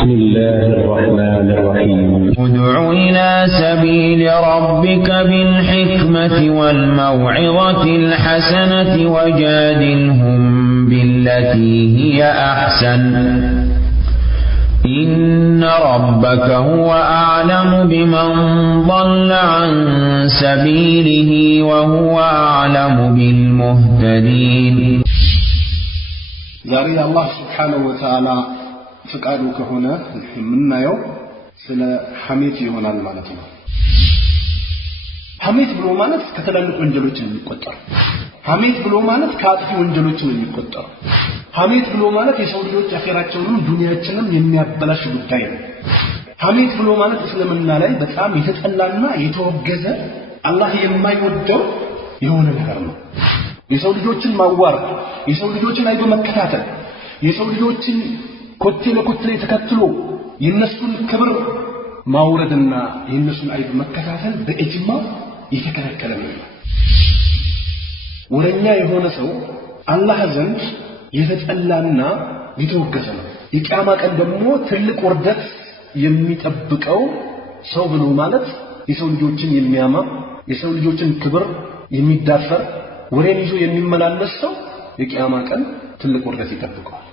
بسم الله الرحمن الرحيم ادع إلى سبيل ربك بالحكمة والموعظة الحسنة وجادلهم بالتي هي أحسن إن ربك هو أعلم بمن ضل عن سبيله وهو أعلم بالمهتدين. ዛሬ አላህ Subhanahu Wa Ta'ala ፍቃዱ ከሆነ የምናየው ስለ ሐሜት ይሆናል ማለት ነው። ሐሜት ብሎ ማለት ከተለያዩ ወንጀሎች የሚቆጠር ሐሜት ብሎ ማለት ከአጥፊ ወንጀሎች የሚቆጠር ሐሜት ብሎ ማለት የሰው ልጆች አኺራቸውንም ዱንያቸውንም የሚያበላሽ ጉዳይ ነው። ሐሜት ብሎ ማለት እስልምና ላይ በጣም የተጠላና የተወገዘ አላህ የማይወደው የሆነ ነገር ነው። የሰው ልጆችን ማዋረድ፣ የሰው ልጆችን አይቶ መከታተል፣ የሰው ልጆችን ኮቴ ለኮቴ ተከትሎ የነሱን ክብር ማውረድና የነሱን አይቶ መከታተል በእጅማ የተከለከለ ነው። ወረኛ የሆነ ሰው አላህ ዘንድ የተጠላና የተወገዘ ነው። የቂያማ ቀን ደግሞ ትልቅ ውርደት የሚጠብቀው ሰው ብሎ ማለት የሰው ልጆችን የሚያማ የሰው ልጆችን ክብር የሚዳፈር ወሬን ይዞ የሚመላለስ ሰው የቂያማ ቀን ትልቅ ውርደት ይጠብቀዋል።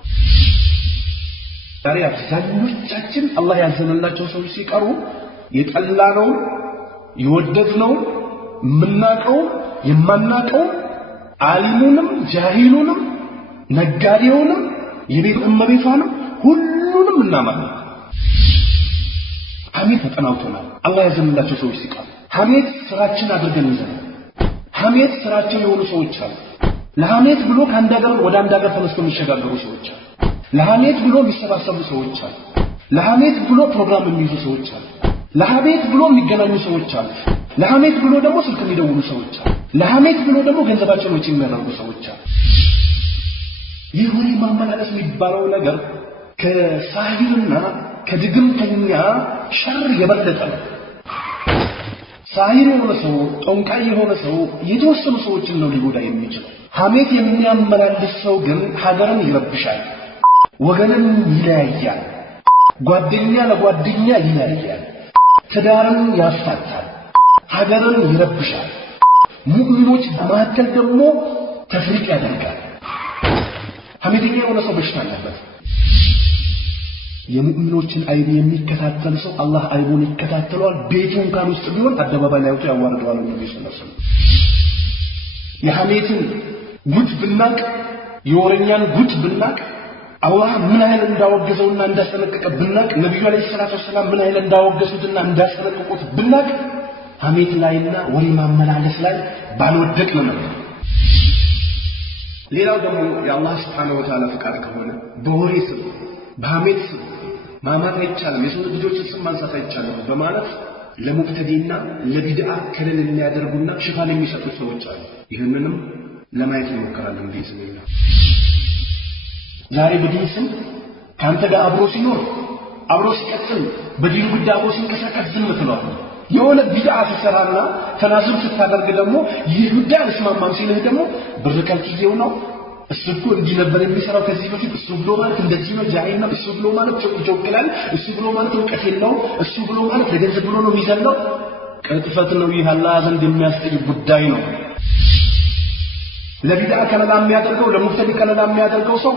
ዛሬ አብዛኞቻችን አላህ ያዘነላቸው ሰዎች ሲቀሩ የጠላነው የወደድነው የምናቀው የማናቀው ዓሊሙንም ጃሂሉንም ነጋዴውንም የቤት እመቤቷንም ሁሉንም እናማለን። ሐሜት ተጠናውቶናል። አላህ ያዘነላቸው ሰዎች ሲቀሩ ሐሜት ስራችን አድርገን ይዘን ሐሜት ስራቸው የሆኑ ሰዎች አሉ። ለሐሜት ብሎ ከአንድ ሀገር ወደ አንድ ሀገር ተነስተው የሚሸጋገሩ ሰዎች አሉ። ለሐሜት ብሎ የሚሰባሰቡ ሰዎች አሉ። ለሐሜት ብሎ ፕሮግራም የሚይዙ ሰዎች አሉ። ለሐሜት ብሎ የሚገናኙ ሰዎች አሉ። ለሐሜት ብሎ ደግሞ ስልክ የሚደውሉ ሰዎች አሉ። ለሐሜት ብሎ ደግሞ ገንዘባቸውን ወጪ የሚያደርጉ ሰዎች አሉ። ይህ ወሬ ማመላለስ የሚባለው ነገር ከሳሂርና ከድግምተኛ ሸር የበለጠ ነው። ሳሂር የሆነ ሰው ጠንቋይ የሆነ ሰው የተወሰኑ ሰዎችን ነው ሊጎዳ የሚችለው። ሐሜት የሚያመላልስ ሰው ግን ሀገርን ይረብሻል፣ ወገንን ይለያያል፣ ጓደኛ ለጓደኛ ይለያያል፣ ትዳርን ያፋታል፣ ሀገርን ይረብሻል። ሙእሚኖች በመካከል ደግሞ ተፍሪቅ ያደርጋል። ሐሜተኛ የሆነ ሰው በሽታ አለበት። የሙእሚኖችን አይብ የሚከታተል ሰው አላህ አይቡን ይከታተለዋል። ቤቱን እንኳን ውስጥ ቢሆን አደባባይ ላይ ወጥቶ ያዋርደዋል። ነብዩ ሰለላሁ ዐለይሂ ወሰለም የሐሜትን ጉድ ብናቅ የወረኛን ጉድ ብናቅ አላህ ምን አይነት እንዳወገዘውና እንዳስጠነቀቀ ብናቅ ነብዩ አለይሂ ሰላቱ ወሰለም ምን አይነት እንዳወገዙትና እንዳስጠነቀቁት ብናቅ ሐሜት ላይና ወሬ ማመላለስ ላይ ባልወደቅን ነበር። ሌላው ደግሞ የአላህ Subhanahu Wa Ta'ala ፍቃድ ከሆነ በወሬ ስም በሐሜት ስም ማማት አይቻልም፣ የሰው ልጆችን ስም ማንሳት አይቻልም በማለት ለሙብተዲና ለቢድዓ ከለል የሚያደርጉና ሽፋን የሚሰጡ ሰዎች አሉ። ይህንንም ለማየት እንሞክራለን ቢስሚላህ። ዛሬ በዲን ስም ካንተ ጋር አብሮ ሲኖር አብሮ ሲቀጥል በዲኑ ጉዳይ አብሮ ሲንቀሳቀስ ዝም ትለዋለህ። የሆነ ቢድዓ ሲሰራና ተናዙል ስታደርግ ደግሞ ይህ ጉዳይ አልስማማም ሲልህ ደግሞ ብር ከልክዬው ነው እሱ እኮ እንዲህ ነበር የሚሰራው ከዚህ በፊት እሱ ብሎ ማለት እንደዚህ ነው ጃሂል ነው እሱ ብሎ ማለት ጮቅጮቅላል እሱ ብሎ ማለት እውቀት የለው እሱ ብሎ ማለት ለገንዘብ ብሎ ነው የሚዘለው። ቅጥፈት ነው። ይህ አላህ ዘንድ የሚያስጠይቅ ጉዳይ ነው። ለቢድዓ ከለላ የሚያደርገው ለሙብተዲ ከለላ የሚያደርገው ሰው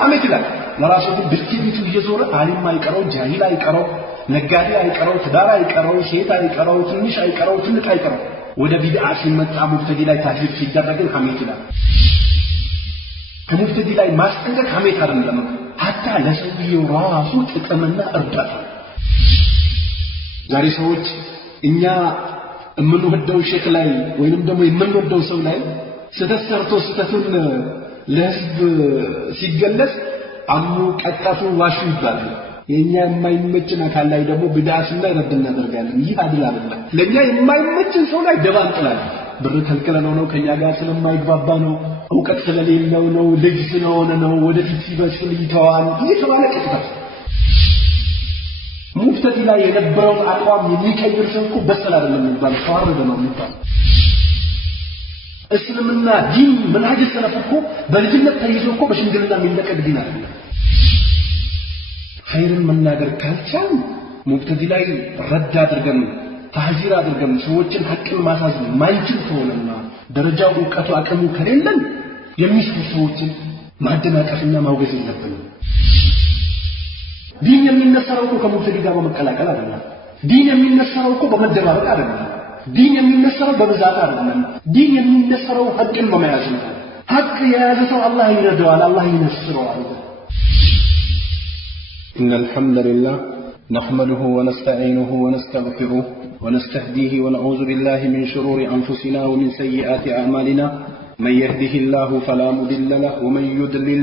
ሐሜት ይላል። ለራሱ ግን ብስኪቱ እየዞረ ዓሊም አይቀረው ጃሂል አይቀረው ነጋዴ አይቀረው ትዳር አይቀረው ሴት አይቀረው ትንሽ አይቀረው ትልቅ አይቀረው ወደ ቢድዓ ሲመጣ ሙብተዲ ላይ ታህዲድ ሲደረግ ሐሜት ይላል። ከሙብተዲ ላይ ማስጠንቀቅ ሐሜት አይደለም፣ ሐታ ለሰውየው ራሱ ጥቅምና እርዳታ። ዛሬ ሰዎች እኛ የምንወደው ሼክ ላይ ወይንም ደግሞ የምንወደው ሰው ላይ ስተሰርቶ ስተቱን ለህዝብ ሲገለጽ አሙ ቀጣቱ ዋሹ ይባላል። የኛ የማይመችን አካል ላይ ደግሞ ቢድዓ ላይ ረድ እናደርጋለን። ይህ አድል አይደለም። ለኛ የማይመችን ሰው ላይ ደባ እንጥላለን። ብር ከልክለነው ነው፣ ከኛ ጋር ስለማይግባባ ነው፣ እውቀት ስለሌለው ነው፣ ልጅ ስለሆነ ነው፣ ወደፊት ሲበስል ይተዋል እየተባለ ቅጥፈት። ሙፍተዲ ላይ የነበረውን አቋም የሚቀይር ሰው እኮ በሰል አይደለም የሚባል ተዋረደ ነው የሚባል። እስልምና ዲን መንሃጅ ሰለፍ እኮ በልጅነት ተይዞ እኮ በሽምግልና የሚለቀቅ ዲን አይደለም። ኸይርን መናገር ካልቻል ሙብተዲ ላይ ረድ አድርገን ታህዚር አድርገን ሰዎችን ሐቅን ማሳዝ ማንችል ከሆነና ደረጃው ዕውቀቱ አቅሙ ከሌለን የሚስቱ ሰዎችን ማደናቀፍና ማውገዝ የለብንም። ዲን የሚነሳው እኮ ከሙብተዲ ጋር በመቀላቀል አይደለም። ዲን የሚነሳው እኮ በመደባበቅ አይደለም። ዲን የሚነሳው በብዛት አይደለም። ዲን የሚነሳው ሐቅን በመያዝ ነው። ሐቅ የያዘ ሰው አላህ ይረዳዋል፣ አላህ ይነስረዋል። إن الحمد لله نحمده ونستعينه ونستغفره ونستهديه ونعوذ بالله من شرور أنفسنا ومن سيئات أعمالنا من يهده الله فلا مضل له ومن يضلل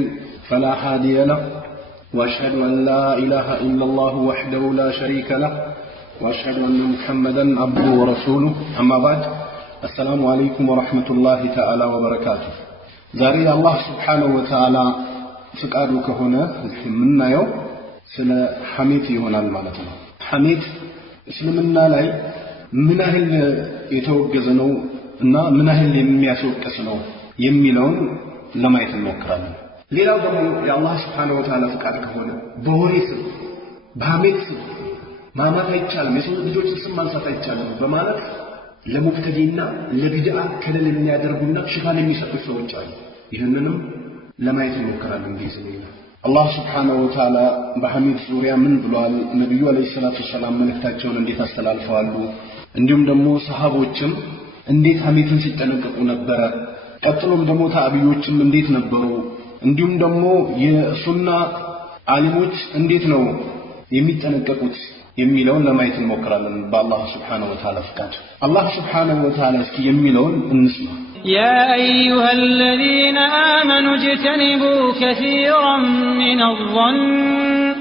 فلا هادي له وأشهد أن لا إله إلا الله وحده لا شريك له وأشهد أن محمدا عبده ورسوله أما بعد السلام عليكم ورحمة الله تعالى وبركاته زاري الله سبحانه وتعالى فقادك هنا منا يوم ስለ ሐሜት ይሆናል ማለት ነው። ሐሜት እስልምና ላይ ምን ያህል የተወገዘ ነው እና ምን ያህል የሚያስወቅስ ነው የሚለውን ለማየት እንሞክራለን። ሌላው ደግሞ የአላህ Subhanahu Wa Ta'ala ፍቃድ ከሆነ በወሬ ስም በሐሜት ስም ማማት አይቻልም፣ የሰው ልጆችን ስም ማንሳት አይቻልም በማለት ለሙብተዲና ለቢድዓ ከለል የሚያደርጉና ሽፋን የሚሰጡ ሰዎች አሉ። ይህንንም ለማየት እንሞክራለን ቢዝኒላህ። الله سبحانه وتعالى بحميد سوريا من بلوال نبيه عليه الصلاة والسلام ملكتاቸውን እንዴት አስተላልፈዋሉ እንዲሁም ደግሞ ሰሃቦችም እንዴት ሐሜትን ሲጠነቀቁ ነበር ቀጥሎም ደግሞ ታቢዮችም እንዴት ነበሩ እንዲሁም ደግሞ የሱና ዓሊሞች እንዴት ነው የሚጠነቀቁት የሚለውን ለማየት እንሞክራለን በአላህ Subhanahu Wa Ta'ala ፍቃድ። አላህ Subhanahu Wa Ta'ala እስኪ የሚለውን እንስማ። يا أيها الذين آمنوا اجتنبوا كثيرا من الظن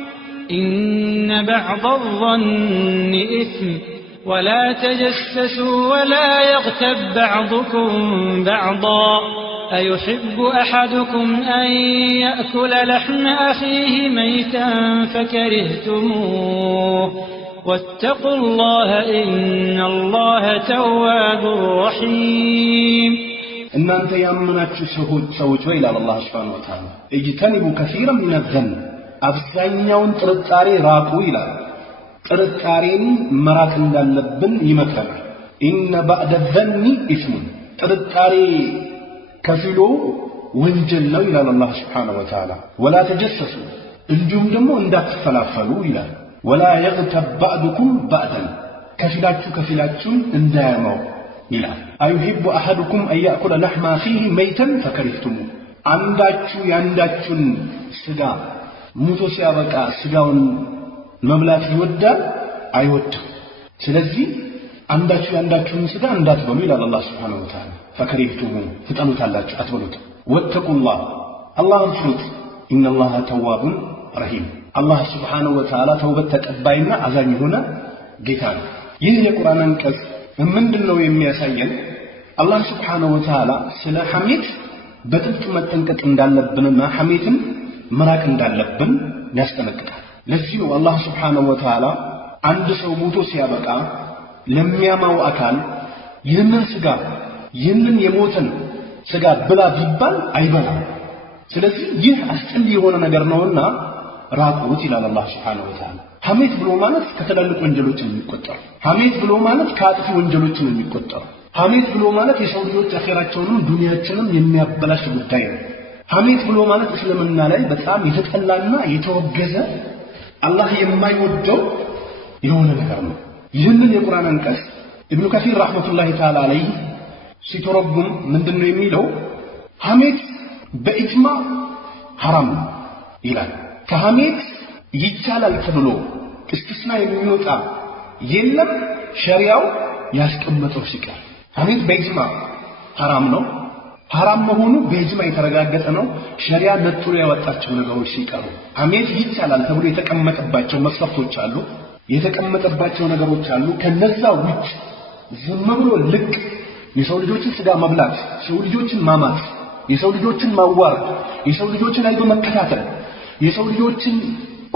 إن بعض الظن إثم ولا تجسسوا ولا يغتب بعضكم بعضا أيحب أحدكم أن يأكل لحم أخيه ميتا فكرهتموه واتقوا الله إن الله تواب رحيم እናንተ ያመናችሁ ሰዎች ወይ ይላል አላህ Subhanahu Wa Ta'ala اجتنبوا كثيرا من الظن አብዛኛውን ጥርጣሬ ራቁ ይላል። ጥርጣሬን መራቅ እንዳለብን ይመክራል። إن بعد الظن إثم ጥርጣሬ ከፊሉ ወንጀል ነው ይላል አላህ Subhanahu Wa Ta'ala ولا تجسسوا እንዲሁም ደግሞ እንዳትፈላፈሉ ይላል። ولا يغتب بعضكم بعضا كفيلاችሁ እንዳያመው ይላል። أيحب أحدكم أن يأكل لحم أخيه ميتا فكرهتموه አንዳችሁ ያንዳችሁን ስጋ ሙቶ ሲያበቃ ስጋውን መብላት ይወዳል አይወድም። ስለዚህ አንዳችሁ ያንዳችሁን ስጋ እንዳትበሉ ይላል አላህ Subhanahu Wa Ta'ala فكرهتموه ትጠሉታላችሁ አትበሉት። واتقوا الله አላህን ፍሩት إن الله تواب رحيم الله Subhanahu Wa Ta'ala ተውበት ተቀባይና አዛኝ ሆነ ጌታ ነው። ይህ የቁርአን አንቀጽ ምንድነው የሚያሳየን? አላህ Subhanahu Wa Ta'ala ስለ ሐሜት በጥብቅ መጠንቀቅ እንዳለብንና ሐሜትን መራቅ እንዳለብን ያስጠነቅቃል። ለዚህ ነው አላህ Subhanahu Wa Ta'ala አንድ ሰው ሞቶ ሲያበቃ ለሚያማው አካል ይህንን ስጋ ይህንን የሞተን ስጋ ብላ ቢባል አይበላም። ስለዚህ ይህ አስጠሊ የሆነ ነገር ነውና ራቁት ይላል አላህ Subhanahu Wa Ta'ala። ሐሜት ብሎ ማለት ከተላለቁ ወንጀሎች የሚቆጠር ሐሜት ብሎ ማለት ከአጥፊ ወንጀሎች የሚቆጠር ሐሜት ብሎ ማለት የሰው ልጆች አኺራቸውንም ዱንያቸውንም የሚያበላሽ ጉዳይ ነው። ሐሜት ብሎ ማለት እስልምና ላይ በጣም የተጠላና የተወገዘ አላህ የማይወደው የሆነ ነገር ነው። ይህንን የቁርአን አንቀጽ ኢብኑ ከሲር ረህመቱላሂ ተዓላ ዐለይሂ ሲተረጉም ምንድነው የሚለው? ሐሜት በኢጅማዕ ሐራም ነው ይላል። ከሐሜት ይቻላል ተብሎ እስtisna የሚወጣ የለም ሸሪዓው ያስቀመጠው ሲቀር። ሐሜት በኢጅማዕ ሐራም ነው። ሐራም መሆኑ በኢጅማዕ የተረጋገጠ ነው። ሸሪዓ ነጥሎ ያወጣቸው ነገሮች ሲቀሩ ሐሜት ይቻላል ተብሎ የተቀመጠባቸው መስፈርቶች አሉ፣ የተቀመጠባቸው ነገሮች አሉ። ከነዛ ውጭ ዝም ብሎ ልቅ የሰው ልጆችን ስጋ መብላት፣ የሰው ልጆችን ማማት፣ የሰው ልጆችን ማዋረድ፣ የሰው ልጆችን አይቶ መከታተል፣ የሰው ልጆችን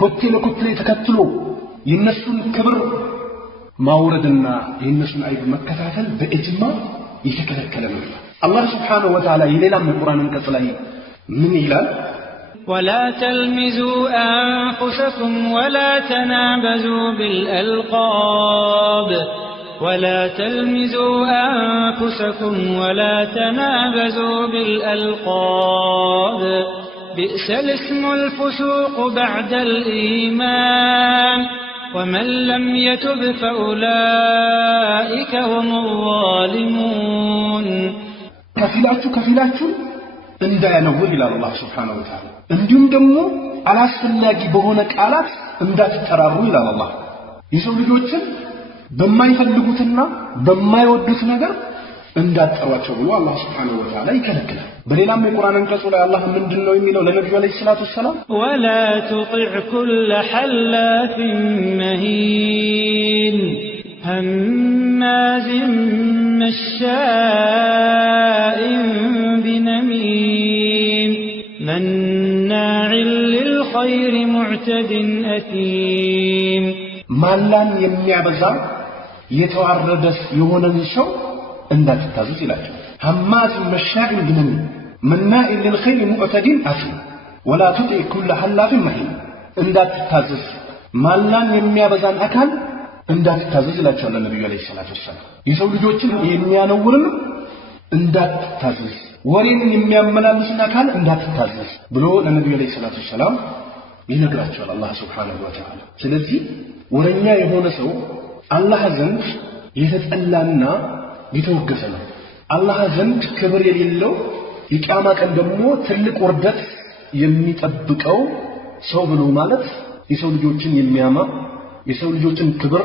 ኮቴ ለኮቴ ተከትሎ የነሱን ክብር ማውረድና የነሱን አይብ መከታተል በኢጅማዕ የተከለከለ ነው። አላህ Subhanahu Wa Ta'ala የሌላም የቁርአን አንቀጽ ላይ ምን ይላል? ولا تلمزوا أنفسكم ولا تنابزوا بالألقاب ولا تلمزوا أنفسكم ولا تنابزوا بالألقاب بئس الاسم الفسوق بعد الإيمان ومن لم يتب فأولئك هم الظالمون كفيلاتو እንዳያነውር ይላል አላህ Subhanahu Wa Ta'ala እንዲሁም ደግሞ አላስፈላጊ በሆነ ቃላት እንዳትጠራሩ ይላል አላህ የሰው ልጆችን በማይፈልጉትና በማይወዱት ነገር እንዳትጠሯቸው ብሎ አላህ Subhanahu Wa Ta'ala ይከለክላል በሌላም የቁርአን አንቀጹ ላይ አላህ ምንድነው የሚለው ለነብዩ አለይሂ ሰላቱ ሰላም ولا تطع كل حلاف مهين هماز مشاء بنميم مناع للخير معتد أثيم ማላን የሚያበዛ የተዋረደስ የሆነን ሰው እንዳትታዘዝ ይላል هماز مشاء بنميم مناع للخير معتد أثيم ولا تطع كل حلاف مهين እንዳትታዘዝ ማላን የሚያበዛን አካል እንዳትታዘዝ ይላቸዋል ነብዩ አለይሂ ሰላቱ ሰላም የሰው ልጆችን የሚያነውርን እንዳትታዘዝ ወሬን የሚያመላልስና አካል እንዳትታዘዝ ብሎ ለነብዩ አለይሂ ሰላቱ ሰላም ይነግራቸዋል አላህ Subhanahu Wa Ta'ala ስለዚህ ወረኛ የሆነ ሰው አላህ ዘንድ የተጠላና የተወገዘ ነው አላህ ዘንድ ክብር የሌለው የቂያማ ቀን ደግሞ ትልቅ ወርደት የሚጠብቀው ሰው ብሎ ማለት የሰው ልጆችን የሚያማ የሰው ልጆችን ክብር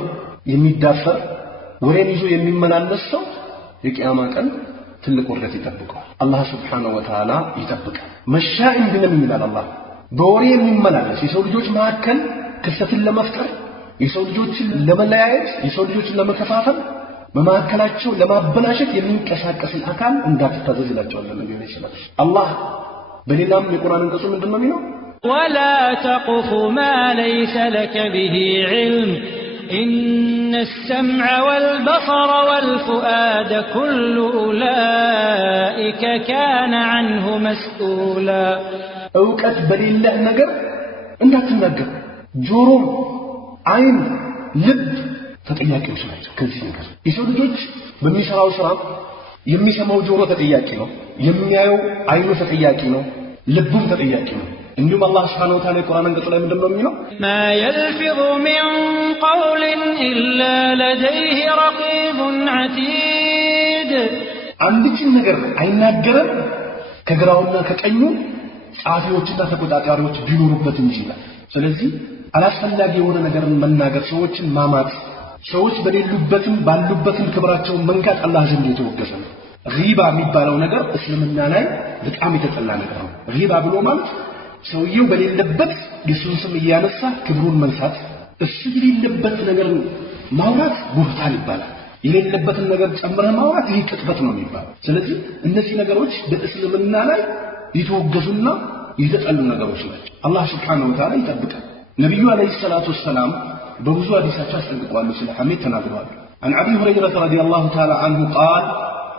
የሚዳፈር ወሬን ይዞ የሚመላለስ ሰው የቂያማ ቀን ትልቅ ወርደት ይጠብቀዋል አላህ Subhanahu Wa Ta'ala ይጠብቃል መሻኢን ቢነም ይላል አላህ በወሬ የሚመላለስ የሰው ልጆች መካከል ክስተትን ለመፍጠር የሰው ልጆችን ለመለያየት የሰው ልጆችን ለመከፋፈል በመካከላቸው ለማበላሸት የሚንቀሳቀስን አካል እንዳትታዘዝ ይላቸዋል ነብዩ ሰለላሁ ዐለይሂ ወሰለም አላህ በሌላም የቁርአን አንቀጹ ምንድነው የሚለው ولا تقف ما ليس لك به علم إن السمع والبصر والفؤاد كل أولئك كان عنه مسؤولا እውቀት በሌለህ ነገር እንዳትናገር ጆሮም አይን ልብ ተጠያቂዎች ናቸው ከዚህ ነገር የሰው ልጆች በሚሰራው ስራ የሚሰማው ጆሮ ተጠያቂ ነው የሚያየው አይኑ ተጠያቂ ነው ልቡም ተጠያቂ ነው እንዲሁም አላህ Subhanahu Wa Ta'ala የቁርአን አንቀጽ ላይ ምንድነው የሚለው ما يلفظ من قول إلا لديه رقيب عتيد አንድችን ነገር አይናገርም ከግራውና ከቀኙ ጻፊዎችና ተቆጣጣሪዎች ቢኖሩበት እንጂ ይላል ስለዚህ አላስፈላጊ የሆነ ነገርን መናገር ሰዎችን ማማት ሰዎች በሌሉበትም ባሉበትም ክብራቸውን መንካት አላህ ዘንድ የተወገዘ ነው ጊባ የሚባለው ነገር እስልምና ላይ በጣም የተጠላ ነገር ነው ጊባ ብሎ ማለት ሰውየው በሌለበት የሱን ስም እያነሳ ክብሩን መንሳት እሱ የሌለበት ነገር ማውራት ቡህታን ይባላል የሌለበትን ነገር ጨምረህ ማውራት ይህ ቅጥፈት ነው የሚባለው ስለዚህ እነዚህ ነገሮች በእስልምና ላይ የተወገዙና የተጠሉ ነገሮች ናቸው አላህ Subhanahu Wa Ta'ala ይጠብቃል ነብዩ አለይሂ ሰላቱ ሰላም በብዙ ሐዲሶች አስጠንቅቀዋል ስለ ሐሜት ተናግረዋል عن ابي هريره رضي الله تعالى عنه قال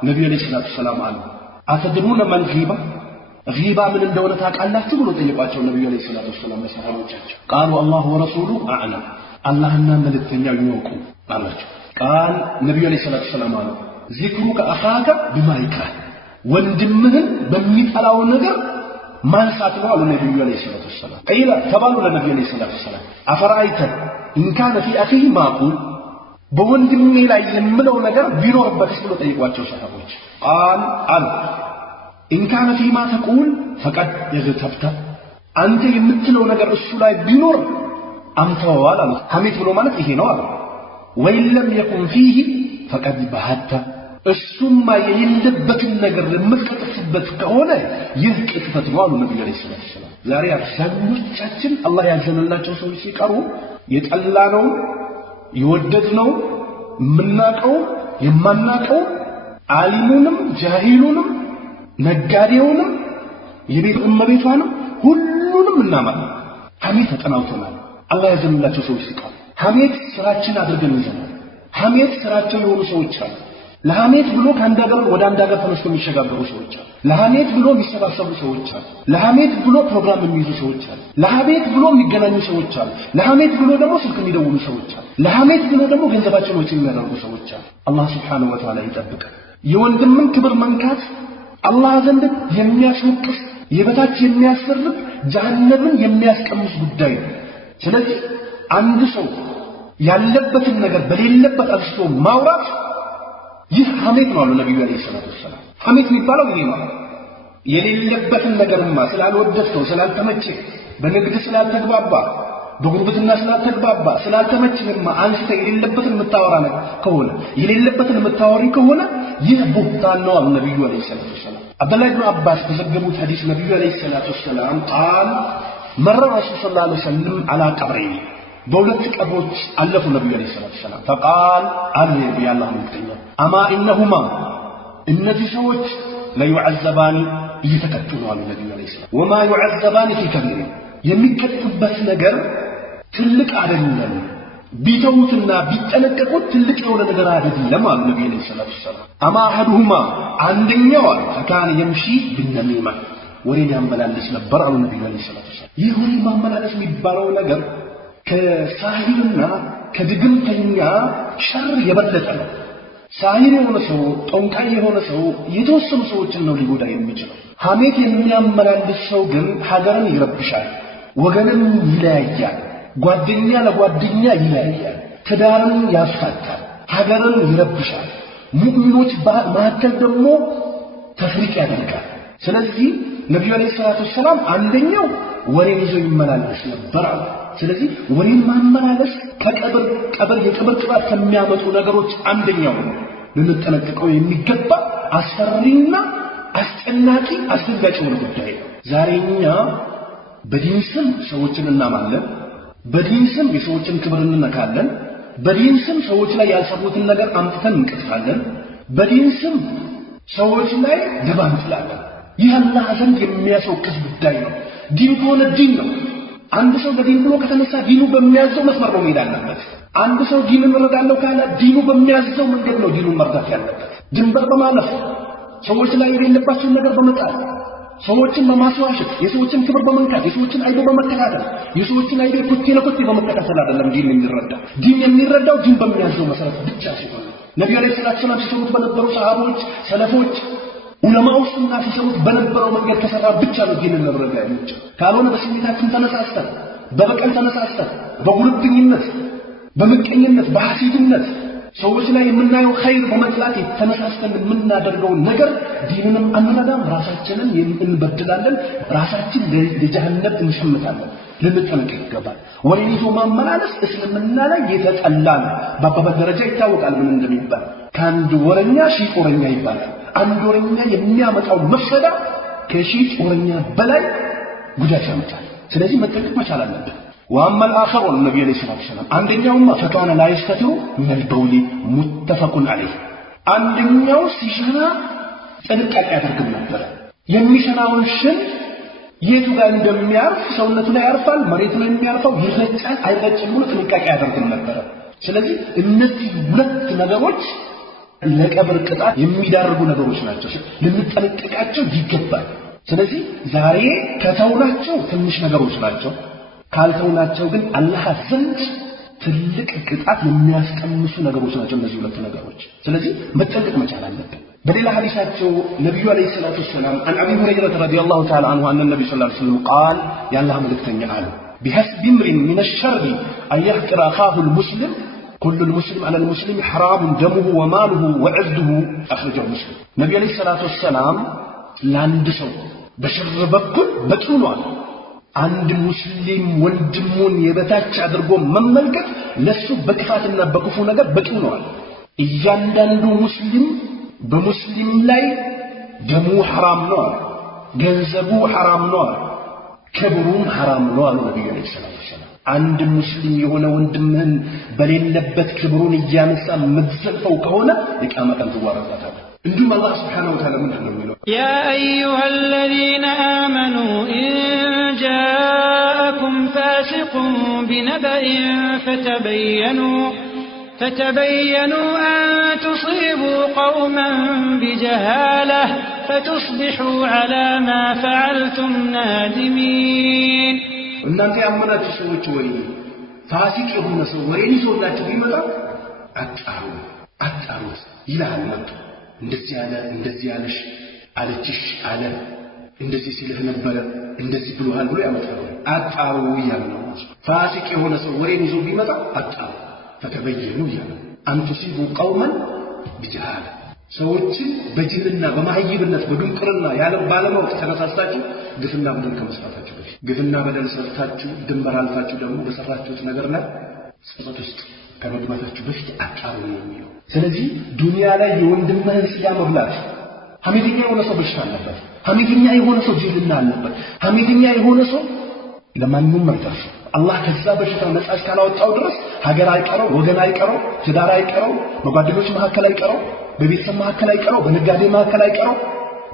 ነብዩ አለይሂ ሰላቱ ሰላም አሉ አተድሩነ ማን ጊባ ጊባ ምን እንደሆነ ታውቃላችሁ ብሎ ጠየቋቸው ነብዩ አለይሂ ሰላቱ ሰላም ለሰሃቦቻቸው قالوا الله ورسوله اعلم አላህና መልእክተኛው ይወቁ አላቸው قال ነብዩ አለይሂ ሰላቱ ሰላም አሉ ذكرك اخاك بما يكره ወንድምህን በሚጠላው ነገር ማንሳት ነው አሉ ነብዩ አለይሂ ሰላቱ ሰላም قيل ተባሉ ለነብዩ አለይሂ ሰላቱ ሰላም አፈራይተ ان كان في اخيه ما قول በወንድሜ ላይ የምለው ነገር ቢኖርበትስ ብሎ ጠይቋቸው ሰሃቦች قال ان كان فيما تقول فقد يغتبت አንተ የምትለው ነገር እሱ ላይ ቢኖር አንተዋል አለ ሐሜት ብሎ ማለት ይሄ ነው አለ ወይለም يكن فيه فقد بهت እሱማ የሌለበትን ነገር ለምትቀጥፍበት ከሆነ ይህ ቅጥፈት ነው አሉ ነብዩ አለይሂ ሰላቱ ሰላም ዛሬ አብዛኞቻችን አላህ ያዘነላቸው ሰዎች ሲቀሩ የጠላነው የወደድነው ምናቀው የማናቀው ዓሊሙንም ጃሂሉንም ነጋዴውንም የቤት እመቤቷንም ሁሉንም እናማለን ሐሜት ተጠናውተናል አላህ ያዘነላቸው ሰዎች ሲቀሩ ሐሜት ስራችን አድርገን ይዘናል ሐሜት ስራቸው የሆኑ ሰዎች አሉ ለሐሜት ብሎ ከአንድ ሀገር ወደ አንድ ሀገር ተነስቶ የሚሸጋገሩ ሰዎች አሉ። ለሐሜት ብሎ የሚሰባሰቡ ሰዎች አሉ። ለሐሜት ብሎ ፕሮግራም የሚይዙ ሰዎች አሉ። ለሐሜት ብሎ የሚገናኙ ሰዎች አሉ። ለሐሜት ብሎ ደግሞ ስልክ የሚደውሉ ሰዎች አሉ። ለሐሜት ብሎ ደግሞ ገንዘባቸውን ወጪ የሚያደርጉ ሰዎች አሉ። አላህ Subhanahu Wa Ta'ala ይጠብቅ። የወንድምን ክብር መንካት አላህ ዘንድ የሚያስወቅስ የበታች የሚያስፈርድ ጀሃነምን የሚያስቀምስ ጉዳይ ነው። ስለዚህ አንድ ሰው ያለበትን ነገር በሌለበት አንስቶ ማውራት ይህ ሐሜት ነው አሉ ነብዩ አለይሂ ሰላቱ ወሰለም። ሐሜት የሚባለው ይሄ ነው። የሌለበትን ነገርማ ስላልወደድከው ስላልተመቸ በንግድ ስላልተግባባ በጉርብትና ስላልተግባባ ስላልተመቸህማ አንተ የሌለበትን የምታወራ ነገር ከሆነ የሌለበትን የምታወሪ ከሆነ ይህ ቡህታን ነው አሉ ነብዩ አለይሂ ሰላቱ ወሰለም። አብዱላህ ኢብኑ አባስ በዘገቡት ሐዲስ ነብዩ አለይሂ ሰላቱ ወሰለም ቃል መረ ረሱል ሰለላሁ ዐለይሂ ወሰለም አላ ቀብረይን በሁለት ቀብሮች አለፉ ነብዩ አለይሂ ሰላቱ ወሰለም فقال አለ ያላህ መልእክተኛ አማ ኢነሁማ እነዚህ ሰዎች ለዩዐዘባኒ እየተቀጡ ነው አሉ ነብዩ አለይሂ ሰላቱ ወማ ዩዐዘባኒ ፊ ከቢር የሚቀጡበት ነገር ትልቅ አይደለም ቢተውትና ቢጠነቀቁት ትልቅ የሆነ ነገር አይደለም አሉ ነብዩ አለይሂ ሰላቱ ወሰለም አማ አሐዱሁማ አንደኛው ካን የምሺ بالنميمة ወሬን ያመላልስ ነበር አሉ ነብዩ አለይሂ ሰላቱ ወሰለም ይህ ወሬ ማመላለስ የሚባለው ነገር ከሳሂርና ከድግምተኛ ሸር የበለጠ ነው። ሳሂር የሆነ ሰው ጠንቋይ የሆነ ሰው የተወሰኑ ሰዎችን ነው ሊጎዳ የሚችለው። ሐሜት የሚያመላልስ ሰው ግን ሀገርን ይረብሻል፣ ወገንን ይለያያል፣ ጓደኛ ለጓደኛ ይለያያል፣ ትዳርን ያስፋታል፣ ሀገርን ይረብሻል፣ ሙእሚኖች መካከል ደግሞ ተፍሪቅ ያደርጋል። ስለዚህ ነብዩ አለይሂ ሰላቱ ወሰለም አንደኛው ወሬን ይዞ ይመላለስ ነበር አሉ። ስለዚህ ወሬን ማመላለስ ከቀብር የቀብር ቅጣት ከሚያመጡ ነገሮች አንደኛው ነው። ልንጠነቀቀው የሚገባ አስፈሪና አስጨናቂ አስደንጋጭ የሆነ ጉዳይ ነው። ዛሬ እኛ በዲን ስም ሰዎችን እናማለን፣ በዲን ስም የሰዎችን ክብር እንነካለን፣ በዲን ስም ሰዎች ላይ ያልሰሩትን ነገር አምጥተን እንቀጥፋለን፣ በዲን ስም ሰዎች ላይ ደባ እንጥላለን። ይህ አላህ ዘንድ የሚያስወቅስ ጉዳይ ነው። ዲን ከሆነ ዲን ነው። አንድ ሰው በዲን ብሎ ከተነሳ ዲኑ በሚያዘው መስመር ነው መሄድ አለበት። አንድ ሰው ዲንን እረዳለሁ ካለ ዲኑ በሚያዘው መንገድ ነው ዲኑን መርዳት ያለበት። ድንበር በማለፍ ሰዎች ላይ የሌለባቸውን ነገር በመጣል ሰዎችን በማስዋሸት የሰዎችን ክብር በመንካት የሰዎችን አይዶ በመከታተል የሰዎችን አይዶ ኮቴ ለኮቴ በመከታተል አይደለም ዲን የሚረዳ። ዲን የሚረዳው ዲን በሚያዘው መሰረት ብቻ ሲሆን ነብዩ አለይሂ ሰላቱ ወሰለም ሲሰሩት በነበሩ ሰሃቦች ሰለፎች ዑለማውና ሲሰሩት በነበረው መንገድ ከሰራ ብቻ ነው ዲንን መረዳ የሚችለው። ካልሆነ በስሜታችን ተነሳስተን በበቀል ተነሳስተን በጉልብኝነት በመቀኝነት በሐሲድነት ሰዎች ላይ የምናየው ኸይር በመጥላት ተነሳስተን የምናደርገው ነገር ዲንንም አንረዳም፣ ራሳችንን እንበድላለን፣ ራሳችን ለጀሃነም እንሸምታለን። ልንጠነቀቅ ይገባል። ወሬን ይዞ ማመላለስ እስልምና ላይ የተጠላ ነው። በአባባል ደረጃ ይታወቃል ምን እንደሚባል። ከአንድ ወረኛ ሺህ ጦረኛ ይባላል። አንድ ወረኛ የሚያመጣው መፍሰዳ ከሺህ ጦረኛ በላይ ጉዳት ያመጣል። ስለዚህ መጠንቀቅ መቻል አለብን። وأما الآخر النبي عليه الصلاة والسلام عندنا فكان لا يستتر من البول متفق عليه عندنا سيشنا تنكاك ያደርግ ነበር። የሚሸናውን ሽን የቱ ጋር እንደሚያርፍ ሰውነቱ ላይ ያርፋል፣ መሬቱ ላይ የሚያርፈው ይረጫል አይረጭም ብሎ ጥንቃቄ ያደርግ ነበር። ስለዚህ እነዚህ ሁለት ነገሮች ለቀብር ቅጣት የሚዳርጉ ነገሮች ናቸው። ልንጠነቀቃቸው ይገባል። ስለዚህ ዛሬ ከተውናቸው ትንሽ ነገሮች ናቸው፣ ካልተውናቸው ግን አላህ ዘንድ ትልቅ ቅጣት የሚያስቀምሱ ነገሮች ናቸው እነዚህ ሁለት ነገሮች። ስለዚህ መጠንቀቅ መቻል አለብን። በሌላ ሐዲሳቸው ነብዩ አለይሂ ሰላቱ ወሰለም عن ابي هريره رضي الله تعالى عنه ان النبي صلى الله عليه وسلم قال يا الله ملكتني قال بحسب امرئ من الشر ان يحقر اخاه المسلم كل المسلم على المسلم حرام دمه وماله وعرضه اخرجه مسلم نبي عليه الصلاه والسلام لاند ሰው በሽር በኩል በጥሏል አንድ ሙስሊም ወንድሙን የበታች አድርጎ መመልከት ለሱ በክፋትና በክፉ ነገር በቂው ነው። እያንዳንዱ ሙስሊም በሙስሊም ላይ ደሙ حرام ነው፣ ገንዘቡ حرام ነው፣ ክብሩም حرام ነው አሉ ነብዩ ሰለላሁ ዐለይሂ ወሰለም። አንድ ሙስሊም የሆነ ወንድምህን በሌለበት ክብሩን እያነሳ መዘልፈው ከሆነ የቂያማ ቀን ትዋረዳለህ። እንዲሁም አላህ Subhanahu Wa Ta'ala ምንድን ነው የሚለው? يا أيها الذين آمنوا إن جاءكم فاسق بنبأ فتبينوا أن تصيبوا قوما بجهالة فتصبحوا على ما فعلتم نادمين እናንተ ያመናችሁ ሰዎች ወይ ፋሲቅ የሆነ ሰው ወሬን ይዞላችሁ ቢመጣ አጣሩት ይላል መጥቶ እንደዚህ ያለሽ አለችሽ አለ እንደዚህ ሲልህ ነበር እንደዚህ ብሎሃል ብሎ ያመጣው አጣሩ ይላል ፋሲቅ የሆነ ሰው ወሬን ይዞ ቢመጣ አጣሩ فتبينوا أن تصيبوا قوما بجهالة ሰዎችን በጅልና በማህይብነት በድንቁርና ያለም ባለማው ተነሳስታችሁ ግፍና በደል ከመስራታችሁ በፊት ግፍና በደል ሰርታችሁ ድንበር አልፋችሁ ደግሞ በሰራችሁት ነገር ላይ ጸጸት ውስጥ ከመግባታችሁ በፊት አጣሩ ነው የሚለው። ስለዚህ ዱንያ ላይ የወንድምህን ስጋ መብላት ሐሜተኛ የሆነ ሰው በሽታ አለበት። ሐሜተኛ የሆነ ሰው ጅልና አለበት። ሐሜተኛ የሆነ ሰው ለማንም አይተርፍ። አላህ ከዛ በሽታ ነፃ እስካላወጣው ድረስ ሀገር አይቀረው፣ ወገን አይቀረው፣ ትዳር አይቀረው፣ በጓደኞች መካከል አይቀረው፣ በቤተሰብ መካከል አይቀረው፣ በነጋዴ መካከል አይቀረው፣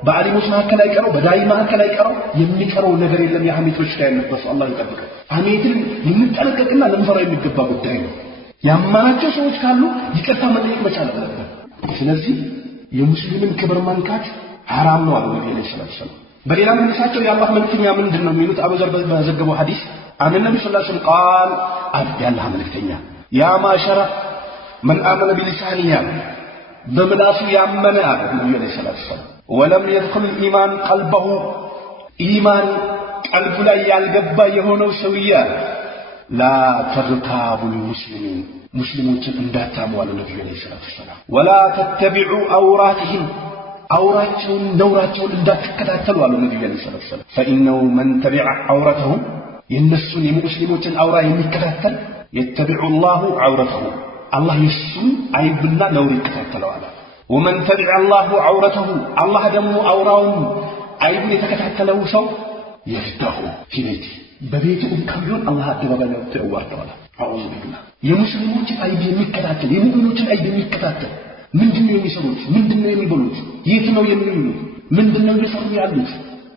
በዓሊሞች መካከል አይቀረው፣ በዳይ መካከል አይቀረው። የሚቀረው ነገር የለም። የሐሜት በሽታ ያለበት ሰው አላህ ይጠብቀው። ሐሜትን ልንጠነቀቅና ልንፈራ የሚገባ ጉዳይ ነው። ያማናቸው ሰዎች ካሉ ይቅርታ መጠየቅ መቻል አለበት። ስለዚህ የሙስሊምን ክብር መንካት ሐራም ነው አሉ ነብዩ ሰለላሁ ዐለይሂ ወሰለም። በሌላ መልእክታቸው የአላህ መልእክተኛ ምንድነው የሚሉት? አቡ ዘር በዘገበው ሐዲስ አን ነብዩ ሰለላሁ ዐለይሂ ወሰለም ቃል የአላህ መልእክተኛ ያ ማሸራ من آمن بلسانه በምላሱ ያመነ አለ ነብዩ ሰለላሁ ዐለይሂ ወሰለም ወለም يدخل الإيمان قلبه ኢማን ቀልቡ ላይ ያልገባ የሆነው ሰውዬ لا ترتابوا المسلمين ሙስሊሞችን እንዳታሙ አለ ነብዩ ሰለላሁ ዐለይሂ ወሰለም ولا تتبعوا أوراتهم አውራቸውን ነውራቸውን እንዳትከታተሉ አሉ ነብዩ ሰለላሁ ዐለይሂ ወሰለም فإنه من تبع عورتهم የነሱን የሙስሊሞችን አውራ የሚከታተል يتبع الله عورته الله يسون አይብና ነውር ይከታተለዋል ومن تبع الله عورته الله ደግሞ አውራውን አይብን የተከታተለው ሰው يفتح في بيته በቤቱ እንኳን አላህ አደባባይ ላይ ተዋርደዋል አዑዙ ቢላህ የሙስሊሞች አይብ የሚከታተል የሙእሚኖችን አይብ የሚከታተል ምንድነው የሚሰሩት? ምንድነው የሚበሉት? የት ነው የሚውሉት? ምንድነው እየሰሩ ያሉት?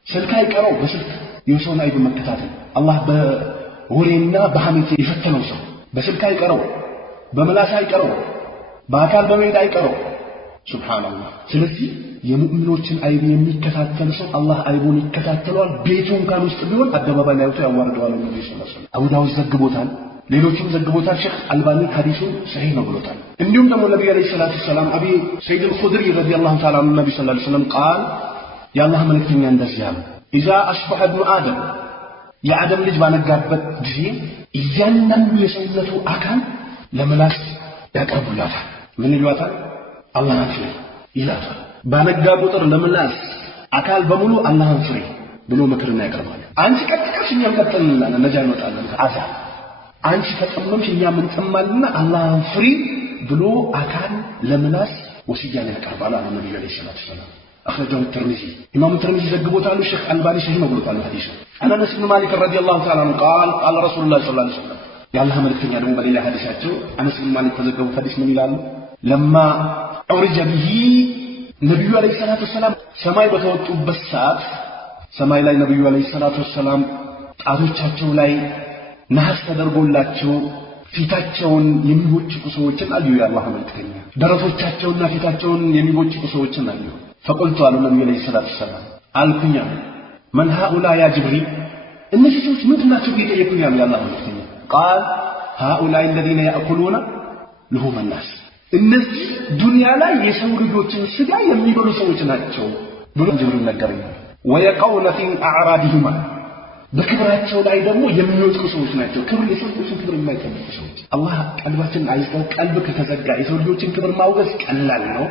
ስልክ አይቀረው በስልክ የሰውን አይብ መከታተል አላህ በወሬና በሐሜት የፈተነው ሰው በስልክ አይቀረው፣ በመላስ አይቀረው፣ በአካል በመሄድ አይቀረው። ሱብሃንአላህ። ስለዚህ የሙእሚኖችን አይብ የሚከታተል ሰው አላህ አይቡን ይከታተለዋል። ቤቱ እንኳን ውስጥ ቢሆን አደባባይ ላይ ወጥቶ ያዋርደዋል። ነብዩ ሰለላሁ ዐለይሂ ወሰለም አቡ ዳውድ ዘግቦታል፣ ሌሎችም ዘግቦታል። ሼክ አልባኒ ሐዲሱን ሰሂህ ነው ብሎታል። እንዲሁም ደግሞ ነብዩ አለይሂ ሰላቱ ሰላም አቢ ሰይድ አልኹድሪ ረዲየላሁ ተዓላ ዐን ነብዩ ሰለላሁ ዐለይሂ ወሰለም ቃል የአላህ መልእክተኛ እንደዚህ አሉ ኢዛ አስበሐ ኢብኑ አደም የአደም ልጅ ባነጋበት ጊዜ እያንዳንዱ የሰውነቱ አካል ለምላስ ያቀርቡላታል። ምን ይሏታል? አላህን ፍሪ ይላታል። ባነጋ ቁጥር ለምላስ አካል በሙሉ አላህን ፍሪ ብሎ ምክርን ያቀርባል። አንቺ ቀጥቅሽ እኛም ቀጥልና ነጃ እንወጣለን አዛ አንቺ ተጠመምሽ እኛም እንጠማልና አላህን ፍሪ ብሎ አካል ለምላስ ወሲያን ያቀርባል አለ ነብዩ ሰለላሁ ዐለይሂ ወሰለም። أخرجه الترمذي إمام الترمذي زجبوته له الشيخ الألباني صحيح مقبول على الحديث. أنا أنس بن مالك رضي الله تعالى عنه قال قال رسول الله صلى الله عليه وسلم يا الله ملكتني أدوم بليلة حديثاته أنس بن مالك تزجبوا حديث من إلى لما عرج به النبي عليه الصلاة والسلام سماي بتوتو بسات سماي لا النبي عليه الصلاة والسلام أروتشاتو لاي نحس تدربولاچو ፊታቸውን የሚቦጭቁ ሰዎችን አዩ። ያላህ መልእክተኛ ደረቶቻቸውና ፊታቸውን የሚቦጭቁ ሰዎችን አዩ። فقلت على النبي عليه الصلاة والسلام አልኩኛ من هؤلاء يا جبريل እነዚህ ሰዎች ምንድናቸው ጌታዬ ያሉ ያላህ መልእክተኛ قال هؤلاء الذين يأكلون لحوم الناس እነዚህ ዱንያ ላይ የሰው ልጆችን ስጋ የሚበሉ ሰዎች ናቸው ብሎ ጅብሪል ነገረኝ። ويقون في أعراضهما በክብራቸው ላይ ደግሞ የሚወጡ ሰዎች ናቸው። ክብር የሰው ልጆችን ክብር የማይጠብቁ ሰዎች አላህ ቀልባችን አይዘው። ቀልብ ከተዘጋ የሰው ልጆችን ክብር ማውገዝ ቀላል ነው።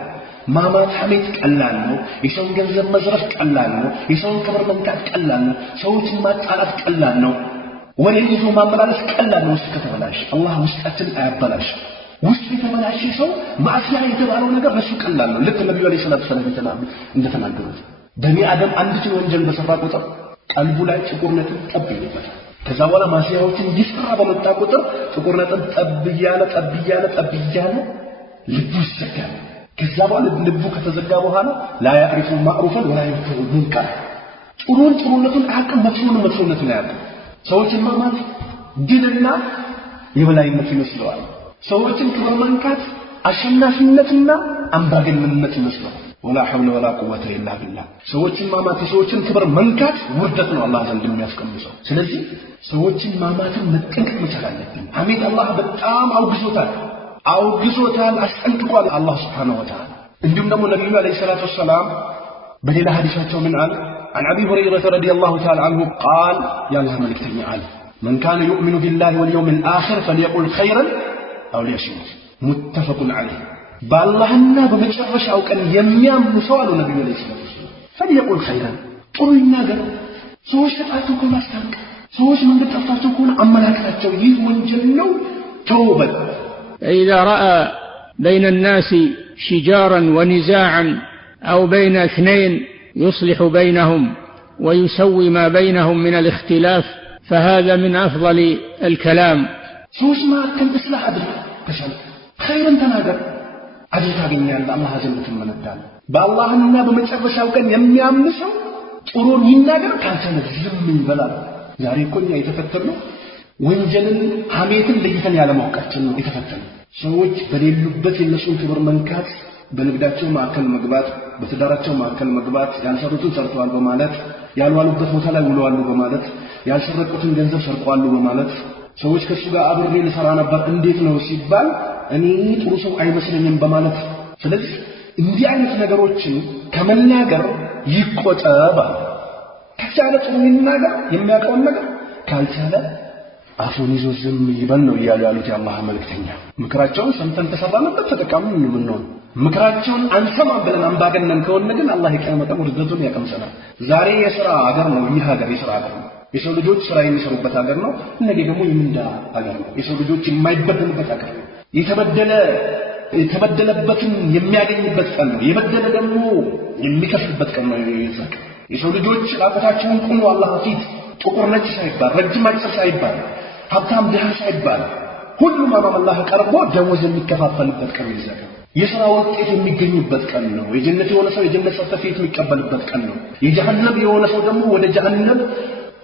ማማት ሐሜት ቀላል ነው። የሰውን ገንዘብ መዝረፍ ቀላል ነው። የሰውን ክብር መንካት ቀላል ነው። ሰዎችን ማጣላት ቀላል ነው። ወሬ ይዞ ማመላለስ ቀላል ነው። ውስጥ ከተበላሽ አላህ ውስጣችን አያበላሽ። ውስጥ የተበላሸ ሰው ማዕሲያ የተባለው ነገር ለሱ ቀላል ነው። ልክ ነብዩ አለይሂ ሰላቱ ሰላም እንደተናገሩት በኒ አደም አንድ ወንጀል በሰራ ቁጥር ቀልቡ ላይ ጥቁር ነጥብ ጠብ ይለበታል። ከዛ በኋላ ማሲያዎችን ይስራ በመጣ ቁጥር ጥቁር ነጥብ ጠብ እያለ ልቡ ይዘጋል። ከዛ በኋላ ልቡ ከተዘጋ በኋላ ላ ያዕሪፉ ማዕሩፈን ወላ ይንከሩ ሙንከር ጥሩነቱን አያውቅም፣ መጥፎነቱን አያውቅም። ሰዎችን ማማት ድልና የበላይነት ይመስለዋል። ሰዎችን ክብር መንካት አሸናፊነትና አምባገነንነት ይመስላል። ወላ ሐውለ ወላ ቁወተ ኢላ ቢላህ። ሰዎችን ማማት ሰዎችን ክብር መንካት ውርደት ነው አላህ ዘንድ የሚያስቀምሰው። ስለዚህ ሰዎችን ማማትን መጠንቀቅ መቻል አለብን። ሐሜት አላህ በጣም አውግዞታል፣ አስጠንቅቋል አላህ Subhanahu Wa Ta'ala። እንዲሁም ደግሞ ነብዩ አለይሂ ሰላቱ ወሰላም በሌላ ሐዲሳቸው ምን አለ? عن أبي هريرة رضي الله تعالى عنه قال يا الله ملك تعالى من كان يؤمن بالله واليوم الآخر فليقل خيرا أو ليصمت متفق عليه. بالله በመጨረሻው ቀን የሚያምኑ ሰው አሉ ነብዩ አለይሂ ሰላቱ ወሰላም فليقل خيرا ጥሩ ይናገር። ሰዎች ተጣጡ ከማስታረቅ ሰዎች መንገድ ጠፍቷቸው ከሆነ አመላክታቸው። ይህ ወንጀል ነው፣ ተውበት። إذا رأى بين الناس شجارا ونزاعا أو بين اثنين يصلح بينهم ويسوي ما بينهم من الاختلاف فهذا من أفضل الكلام. سوش ما كان إصلاح أدري كشان خيرا تناقر أدري تاقينيان الله جنة من الدال بالله إننا بمتشفشاو كان يميامنسو ጥሩን ይናገር ካልተነ ዝም ይበላል። ዛሬ እኮ እኛ የተፈተነው ወንጀልን ሐሜትን ለይተን ያለማወቃችን ነው የተፈተነው። ሰዎች በሌሉበት የነሱን ክብር መንካት፣ በንግዳቸው ማዕከል መግባት፣ በትዳራቸው ማዕከል መግባት፣ ያልሰሩትን ሰርተዋል በማለት ያልዋሉበት ቦታ ላይ ውለዋል በማለት ያልሰረቁትን ገንዘብ ሰርቀዋል በማለት ሰዎች ከሱ ጋር አብሬ ልሰራ ነበር እንዴት ነው ሲባል እኔ ጥሩ ሰው አይመስለኝም በማለት። ስለዚህ እንዲህ አይነት ነገሮችን ከመናገር ይቆጠብ። ከቻለ ጥሩ ይናገር የሚያውቀውን ነገር፣ ካልቻለ አፉን ይዞ ዝም ይበል ነው እያሉ ያሉት የአላህ መልእክተኛ። ምክራቸውን ሰምተን ተሰራንበት ተጠቃሚ ነው። ምክራቸውን አንሰማም ብለን አምባገነን ከሆነ ግን አላህ ይቀመጠው ወርደቱን ያቀምሰናል። ዛሬ የሥራ ሀገር ነው። ይህ ሀገር የሥራ ሀገር ነው። የሰው ልጆች ሥራ የሚሰሩበት ሀገር ነው። ነገ ደግሞ የምንዳ ሀገር ነው። የሰው ልጆች የማይበደሉበት ሀገር ነው። የተበደለበትን የሚያገኝበት ቀን ነው። የበደለ ደግሞ የሚከፍልበት ቀን ነው። የሰው ልጆች ራቆታቸውን ቆመው አላህ ፊት ጥቁር ነጭ ሳይባል ረጅም አጭር ሳይባል ሀብታም ድሃ ሳይባል ሁሉም አማም አላህ ቀርቦ ደሞዝ የሚከፋፈልበት ቀን ነው። የሥራ ውጤት የሚገኝበት ቀን ነው። የጀነት የሆነ ሰው የጀነት ሰርተፊኬት የሚቀበልበት ቀን ነው። የጀሃነም የሆነ ሰው ደግሞ ወደ ጀሃነም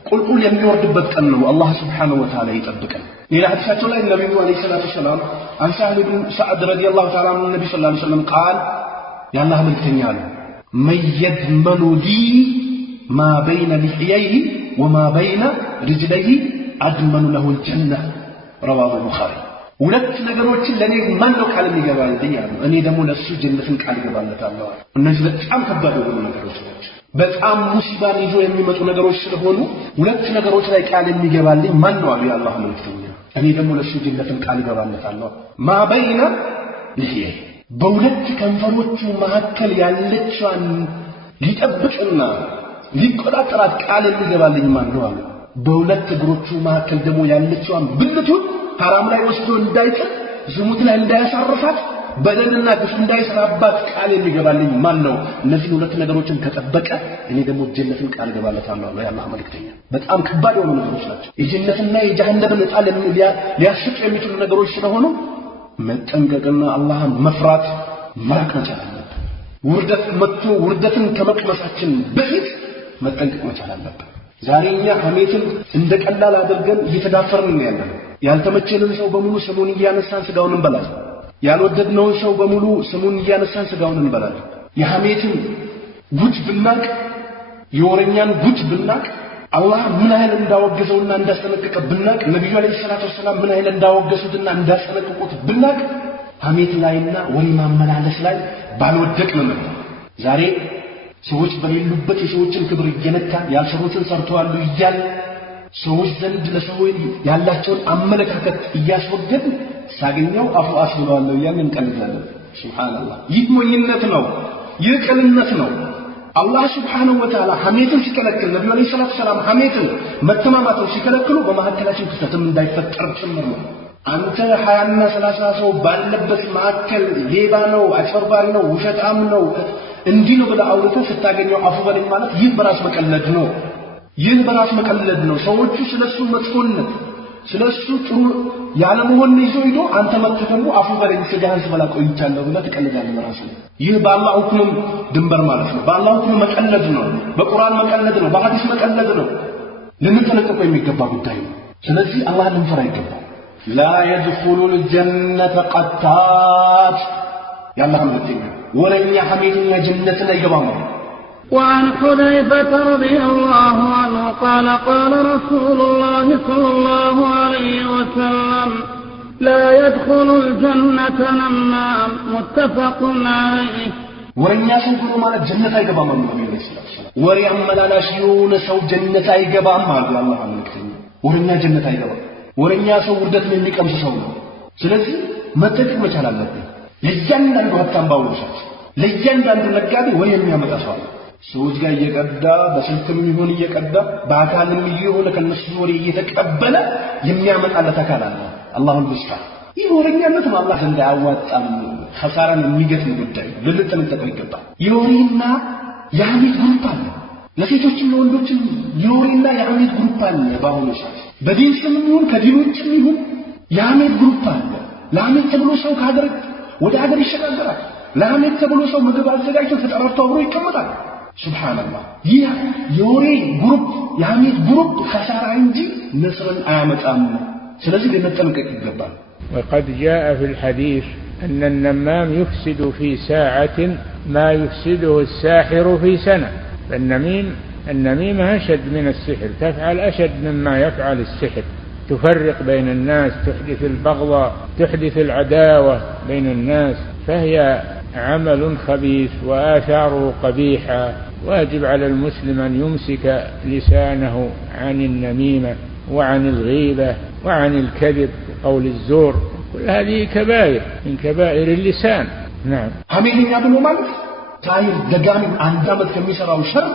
ቁልቁል የሚወርድበት ቀን ነው። አላህ Subhanahu Wa Ta'ala ይጠብቀን። ሌላ ሐዲሳቸው ላይ ነብዩ አለይሂ ሰላቱ ወሰላም عن سهل بن سعد رضي الله تعالى عنه النبي صلى الله عليه وسلم قال يا الله መልእክተኛ አሉ من يضمن لي ما بين لحييه وما بين رجليه أضمن له الجنة رواه البخاري. ሁለት ነገሮችን ለኔ ማን ነው ቃል የሚገባልኝ አሉ። እኔ ደግሞ ለሱ ጀነትን ቃል ገባለታለሁ። እነዚህ በጣም ከባድ የሆኑ ነገሮች ናቸው። በጣም ሙሲባን ይዞ የሚመጡ ነገሮች ስለሆኑ ሁለት ነገሮች ላይ ቃል የሚገባልኝ ማን ነው አሉ የአላህ መልእክተኛ። እኔ ደግሞ ለሱ ጀነትን ቃል ገባለታለሁ። ማበይና ለህየ በሁለት ከንፈሮቹ መካከል ያለችዋን ሊጠብቅና ሊቆጣጠራት ቃል የሚገባልኝ ማን ነው አሉ። በሁለት እግሮቹ መካከል ደግሞ ያለችዋን ብልቱን ሐራም ላይ ወስዶ እንዳይጥል፣ ዝሙት ላይ እንዳያሳርፋት፣ በደልና ግፍ እንዳይሰራባት ቃል የሚገባልኝ ማን ነው? እነዚህ ሁለት ነገሮችን ከጠበቀ እኔ ደግሞ ጀነትን ቃል ገባለታለሁ አለ የአላህ መልእክተኛ። በጣም ከባድ የሆኑ ነገሮች ናቸው። የጀነትና የጀሃነምን ዕጣ ሊያስቅ የሚችሉ ነገሮች ስለሆኑ መጠንቀቅና አላህን መፍራት ማራቅ መቻል አለብን። ውርደት መጥቶ ውርደትን ከመቅመሳችን በፊት መጠንቀቅ መቻል አለብን። ዛሬ እኛ ሐሜትን እንደ ቀላል አድርገን እየተዳፈርን ያለነው። ያልተመቸንን ሰው በሙሉ ስሙን እያነሳን ስጋውን እንበላለን። ያልወደድነውን ሰው በሙሉ ስሙን እያነሳን ስጋውን እንበላለን። የሐሜትን ጉድ ብናቅ፣ የወረኛን ጉድ ብናቅ፣ አላህ ምን ያህል እንዳወገዘውና እንዳስጠነቀቀ ብናቅ፣ ነብዩ አለይሂ ሰላቱ ወሰላም ምን ያህል እንዳወገዙትና እንዳስጠነቀቁት ብናቅ፣ ሐሜት ላይና ወሬ ማመላለስ ላይ ባልወደቅን ነበር። ዛሬ ሰዎች በሌሉበት የሰዎችን ክብር እየነካን ያልሰሩትን ሰርተዋል እያል ሰዎች ዘንድ ለሰዎች ያላቸውን አመለካከት እያስወገድ ሳገኘው አፉ አስብለዋለሁ እያልን እንቀልዳለን። ሱብሃንአላህ። ይህ ሞኝነት ነው፣ ይህ ቅልነት ነው። አላህ Subhanahu Wa Ta'ala ሐሜትን ሲከለክል፣ ነብዩ አለይሂ ሰላቱ ወሰላም ሐሜትን መተማማትን ሲከለክሉ በመሐከላችን ክስተትም እንዳይፈጠር ጭምር ነው። አንተ 20 እና 30 ሰው ባለበት መሐከል ሌባ ነው፣ አጭበርባሪ ነው፣ ውሸታም ነው እንዲህ ነው ብለህ አውርተህ ስታገኘው አፉ በለኝ ማለት ይህ በራስ መቀለድ ነው። ይህ በራስ መቀለድ ነው። ሰዎቹ ስለሱ መጥፎነት ስለሱ ጥሩ ያለ መሆን ይዞ ሄዶ አንተ መጥተህ ደግሞ አፉ በለኝ ስጋህን ስበላ ቆይቻለሁ ብለህ ትቀልዳለህ በራስ ነው። ይህ በአላህ ሁክም ድንበር ማለት ነው። በአላህ ሁክም መቀለድ ነው። በቁርአን መቀለድ ነው። በሐዲስ መቀለድ ነው። ልንጠነቀቀው የሚገባ ጉዳይ ነው። ስለዚህ አላህን ልንፈራ ይገባል። لا يدخل الجنة قتات يلا ملتين ولن يحملنا جنة يقبام. وعن حذيفة رضي الله عنه قال قال رسول الله صلى الله عليه وسلم لا يدخل الجنة نمام متفق عليه. ورنيا سنقولوا مالا جنة يقبام النبي عليه الصلاة والسلام وريا ملالا شيون سو جنة يقبام مالك الله ملتين ورنيا جنة يقبام ورنيا سو وردت من لك أمس سونا سلسي متفق مجال النبي لجان دانو هتان باوشات لجان دانو نقابي ويهم يامتا سوالا ሰዎች ጋር እየቀዳ በስልክም ይሁን እየቀዳ በአካልም ይሁን ከነሱ ወሬ እየተቀበለ የሚያመጣለት አካል አለ አላሁል ሙስጣ ይወረኛነት አላህ ዘንድ ያዋጣም ኸሳራን የሚገት ጉዳይ ልልጥንጠቀው ይገባል ይወሪና ያሚት ግሩፕ አለ ለሴቶችም ለወንዶችም ይወሪና ያሚት ግሩፕ አለ ባሁኑ ሰዓት በዲን ስም ይሁን ከዲን ውጭም ይሁን ያሚት ግሩፕ አለ ለአመት ተብሎ ሰው ካደረ ወደ ሀገር ይሸጋገራል ለአመት ተብሎ ሰው ምግብ አዘጋጅቶ ተጠራርቶ አብሮ ይቀመጣል سبحان الله يوري جروب يعمل جروب خسارة عندي نصرا آمت آمنا سلازي لنتلقى الجبال. وقد جاء في الحديث أن النمام يفسد في ساعة ما يفسده الساحر في سنة. النميمة أشد من السحر تفعل أشد مما يفعل السحر تفرق بين الناس تحدث البغضاء تحدث العداوة بين الناس فهي عمل خبيث وآثاره قبيحة. واجب على المسلم أن يمسك لسانه عن النميمة وعن الغيبة وعن الكذب وقول الزور كل هذه كبائر من كبائر اللسان. نعم همين يا ابن مالك تاير دقامي عن دامت كم يسراو شر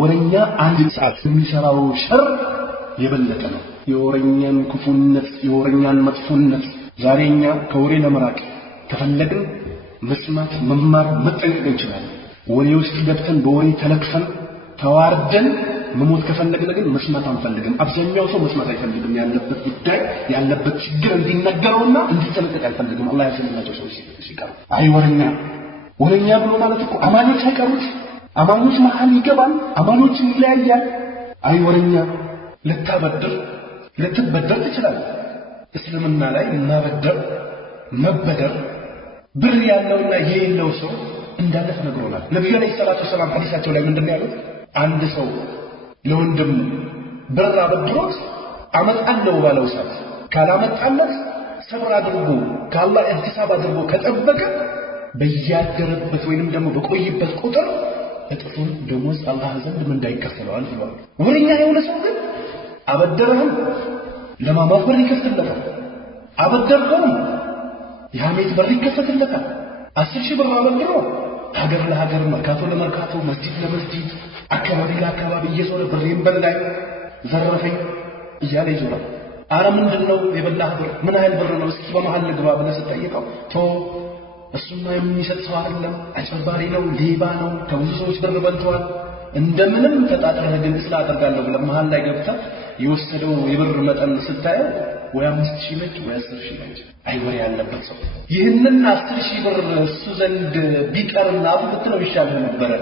ورنيا عن ساعات كم يسراو شر يبلتنا يورنيا كفو النفس يورنيا مدفو النفس زارينيا كورينا مراك كفلقن مسمات ممار متعلق انشلال ولي ውስጥ ገብተን በወሬ ተለክፈን ተዋርደን መሞት ከፈለግን ግን መስማት አንፈልግም አብዛኛው ሰው መስማት አይፈልግም ያለበት ጉዳይ ያለበት ችግር እንዲነገረውና እንዲተለቀቅ አይፈልግም አላህ ያሰለማቸው ሰው ሲቀር አይ ወረኛ ብሎ ማለት እኮ አማኞች አይቀሩት አማኞች መሃል ይገባል አማኞች ይለያያል አይ ወረኛ ልትበደር ትችላለህ እስልምና ላይ መበደር ብር ያለውና የሌለው ሰው እንዳለ ተነግሮናል ነብዩ አለይሂ ሰላቱ ሰላም ሐዲሳቸው ላይ ምንድነው ያሉት አንድ ሰው ለወንድም ብር አበድሮት አመጣለው ባለው ሰዓት ካላመጣለት ሰብር አድርጎ ከአላህ ኢህቲሳብ አድርጎ ከጠበቀ በያገረበት ወይንም ደግሞ በቆይበት ቁጥር እጥፉን ደሞዝ አላህ ዘንድ ምን እንዳይከፈለዋል ብሏል ወረኛ የሆነ ሰው ግን አበደረህም ለማማት በር ይከፍትለታል አበደርከው የሐሜት በር ይከፈትለታል 10,000 ብር አበድሮ ሀገር ለሀገር መርካቶ ለመርካቶ መስጂድ ለመስጂድ አካባቢ ለአካባቢ እየዞረ ብሬን በላይ ዘረፈኝ እያለ ይዞራል አረ ምንድነው የበላህ ብር ምን አይል ብር ነው እስኪ በመሃል ልግባ ብለህ ስትጠይቀው እሱማ የሚሰጥ ሰው አይደለም አጭበርባሪ ነው ሌባ ነው ከብዙ ሰዎች ብር በልቷል እንደምንም ተጣጣረ ግን ስላደርጋለሁ ብለህ መሃል ላይ ገብተህ የወሰደው የብር መጠን ስታየው ወይ 5,000 ነች ወይ 10,000 ነች አይወር ያለበት ሰው ይህንን 10,000 ብር እሱ ዘንድ ቢቀርና ብትለው ይሻል ነበር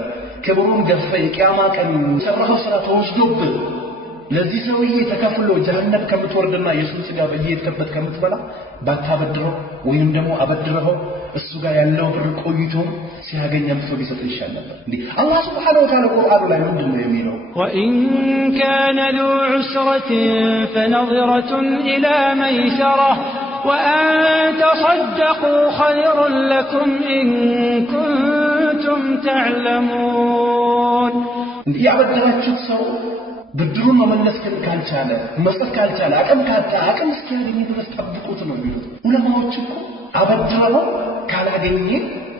ክብሩን ገፈ የቂያማ ቀን ሰራው ስራ ተወስዶብህ ለዚህ ሰውዬ ተከፍሎ ጀሃነም ከምትወርድና የሱን ስጋ በየተከበት ከምትበላ ባታበድረው ወይንም ደግሞ አበድረው እሱ ጋር ያለው ብር ቆይቶ ሲያገኛም ሰው ቢሰጥ ይሻል ነበር እንዴ አላህ Subhanahu Wa Ta'ala ቁርአኑ ላይ ምንድነው የሚለው وإن كان ذو عسرة فنظرة إلى ميسرة وأن تصدقوا خير لكم إن كنتم تعلمون ያበደራችሁት ሰው ብድሩን መመለስ ካልቻለ መስጠት ካልቻለ አቅም እስኪያገኝ ድረስ ጠብቁት ነው የሚሉት ዑለማዎች እኮ አበድረው ካላገኘ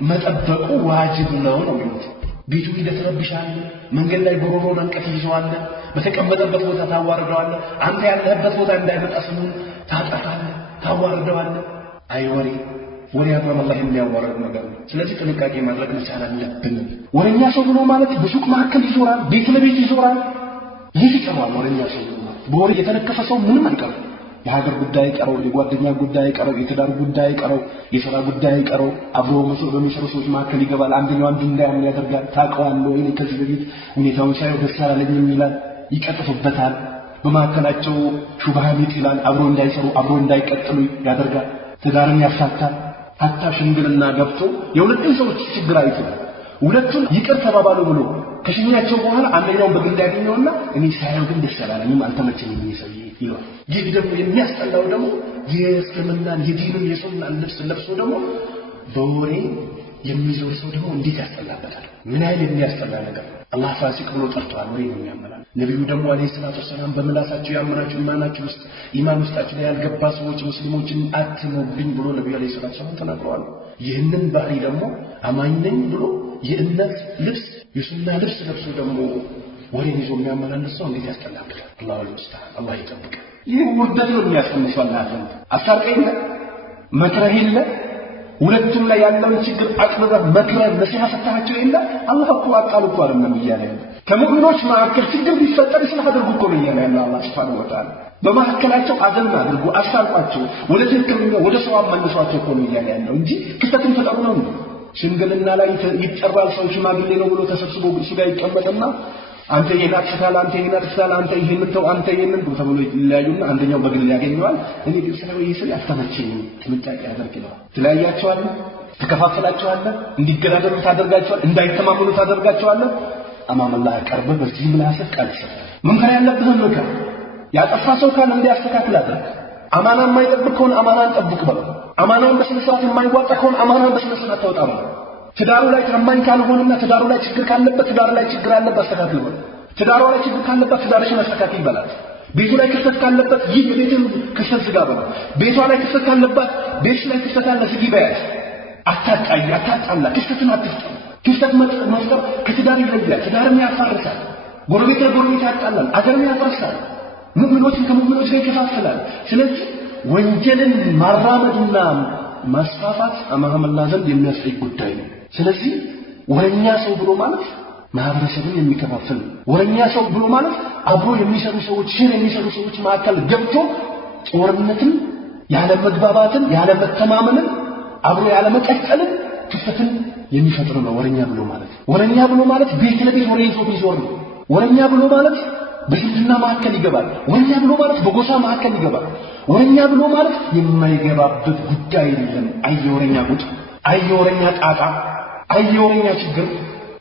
መጠበቁ ዋጅብ ነው ነው የሚሉት ቤቱ ይደተረብሻል መንገድ ላይ ጎሮሮን አንቀፍ ይዘዋል በተቀመጠበት ቦታ ታዋርደዋል አንተ ያለህበት ቦታ እንዳይመጣ ስሙን ታጠፋለህ ታዋርደዋል አይወሪ ወሪያቱ አላህ የሚያዋርድ ነገር ስለዚህ ጥንቃቄ ማድረግ መቻል አለብን ወረኛ ሰው ብሎ ማለት በሱቅ ማከል ይዞራል ቤት ለቤት ይዞራል ይህ ይቀርባል ወረኛ ሰው በወሬ የተነከፈ ሰው ምንም አይቀርም የሀገር ጉዳይ ቀረው የጓደኛ ጉዳይ ቀረው የትዳር ጉዳይ ቀረው የሥራ ጉዳይ ቀረው አብሮ በሚሰሩ ሰዎች ማከል ይገባል አንደኛው አንዱ እንዳያምን ያደርጋል ታቀዋል ወይ ከዚህ በፊት ሁኔታውን ሳይው ደስ አላለኝም ይላል ይቀጥፍበታል በማከላቸው ሹብሃን ይጥላል አብሮ እንዳይሰሩ አብሮ እንዳይቀጥሉ ያደርጋል ትዳርን ያፋታል ሐታ ሽምግልና ገብቶ የሁለቱን ሰዎች ችግር አይቶ ሁለቱን ይቅር ተባባሉ ብሎ ከሽኛቸው በኋላ አንደኛው በግል ያገኘውና እኔ ሳይው ግን ደስ ያላለኝም አልተመቸኝም ይሰይ ይላል ይህ ደግሞ የሚያስጠላው ደግሞ የእስልምናን የዲኑን የሱናን ልብስ ለብሶ ደግሞ በወሬ የሚዞር ሰው ደግሞ እንዴት ያስጠላበታል ምን አይነት የሚያስጠላ ነገር አላህ ፋሲቅ ብሎ ጠርቷል ወሬ ነው የሚያመላል ነብዩ ደግሞ አለይሂ ሰላቱ ወሰለም በመላሳቸው ያመናችሁ ኢማናችሁ ውስጥ ኢማን ውስጣችሁ ላይ ያልገባ ሰዎች ሙስሊሞችን አትሙብኝ ብሎ ነብዩ አለይሂ ሰላቱ ወሰለም ተናግረዋል ይህንን ባህሪ ደግሞ አማኝ ነኝ ብሎ የእምነት ልብስ የሱና ልብስ ለብሶ ደግሞ ወሬ ይዞ የሚያመላልስ ሰው እንዴት ያስጠላበታል አላሁ ሙስተዓን አላህ ይጠብቅ ይህ ውርደት ነው የሚያስቀምሰው አላህ አሳርቀኝ መክረህለ ሁለቱም ላይ ያለውን ችግር አቅርበህ መክረህ ነሲሃ ሰጥተሃቸው የለ አላህ እኮ አቃል እኮ አይደለም እያለ ከሙእሚኖች መካከል ችግር ቢፈጠር ስለ አድርጉ እኮ ነው እያለ ያለው አላህ ሱብሓነሁ ወተዓላ በመካከላቸው አዘን አድርጉ አሳልቋቸው ወደ ትክክለኛ ወደ ሰው መልሷቸው እኮ ነው እያለ ያለው እንጂ ክስተቱን ፈጠሩ ነው ሽምግልና ላይ ይጠራል ሰው ሽማግሌ ነው ብሎ ተሰብስቦ እሱ ጋር ይቀመጥና አንተ የናጥፋል አንተ የናጥፋል አንተ ይሄን ተው አንተ ይሄን ተብሎ ይለያዩና አንደኛው በግል ያገኘዋል እኔ ግብስራው ይስል ያስተመቸኝ ጥንቃቄ ያደርግለው ትለያያቸዋል ተከፋፈላቸዋል እንዲገዳደሩ ታደርጋቸዋል እንዳይተማመኑ ታደርጋቸዋል አማም አላህ ቀርበ በዚህ ምናሰፍ ቃልሰ ምን ከራ ያለብህን ነገር ያጠፋ ሰው ካለ እንዲያስተካክል አድርግ አማና የማይጠብቅ ከሆነ አማናን ጠብቅ በለው አማናውን በስነ ስርዓት የማይዋጣ ከሆነ አማናን በስነ ስርዓት ተወጣ በለው ትዳሩ ላይ ታማኝ ካልሆነና ትዳሩ ላይ ችግር ካለበት ትዳሩ ላይ ችግር አለበት አስተካክል በለው ትዳሩ ላይ ችግር ካለበት ትዳርሽን አስተካክል በላት ቤቱ ላይ ክፍተት ካለበት ይህ የቤትን ክፍተት ዝጋ በለው ቤቷ ላይ ክፍተት ካለበት ቤትሽ ላይ ክፍተት አለ ዝጊ በያት አታጣይ አታጣላ ክፍተትን አትፍጠር ክፍተት መፍጠር ከትዳር ይለያል ትዳርን ያፋርሳል ጎረቤት ለጎረቤት ያጣላል አገርን ያፈርሳል ሙእሚኖችን ከሙእሚኖች ጋር ይከፋፍላል ስለዚህ ወንጀልን ማራመድና ማስፋፋት አማም አላህ ዘንድ የሚያስጠይቅ ጉዳይ ነው ስለዚህ ወረኛ ሰው ብሎ ማለት ማህበረሰብን የሚከፋፍል ወረኛ ሰው ብሎ ማለት አብሮ የሚሰሩ ሰዎች ሽር የሚሰሩ ሰዎች መካከል ገብቶ ጦርነትን ያለ መግባባትን ያለ መተማመንን አብሮ ያለ መቀጠልን ክፍተትን የሚፈጥር ነው ወረኛ ብሎ ማለት ቤት ለቤት ወሬ ይዞ ቢዞር ነው ወረኛ ብሎ ማለት በሽምግልና መካከል ይገባል ወረኛ ብሎ ማለት በጎሳ መካከል ይገባል ወረኛ ብሎ ማለት የማይገባበት ጉዳይ የለም አየወረኛ ጉድ አየወረኛ ጣጣ አየወረኛ ችግር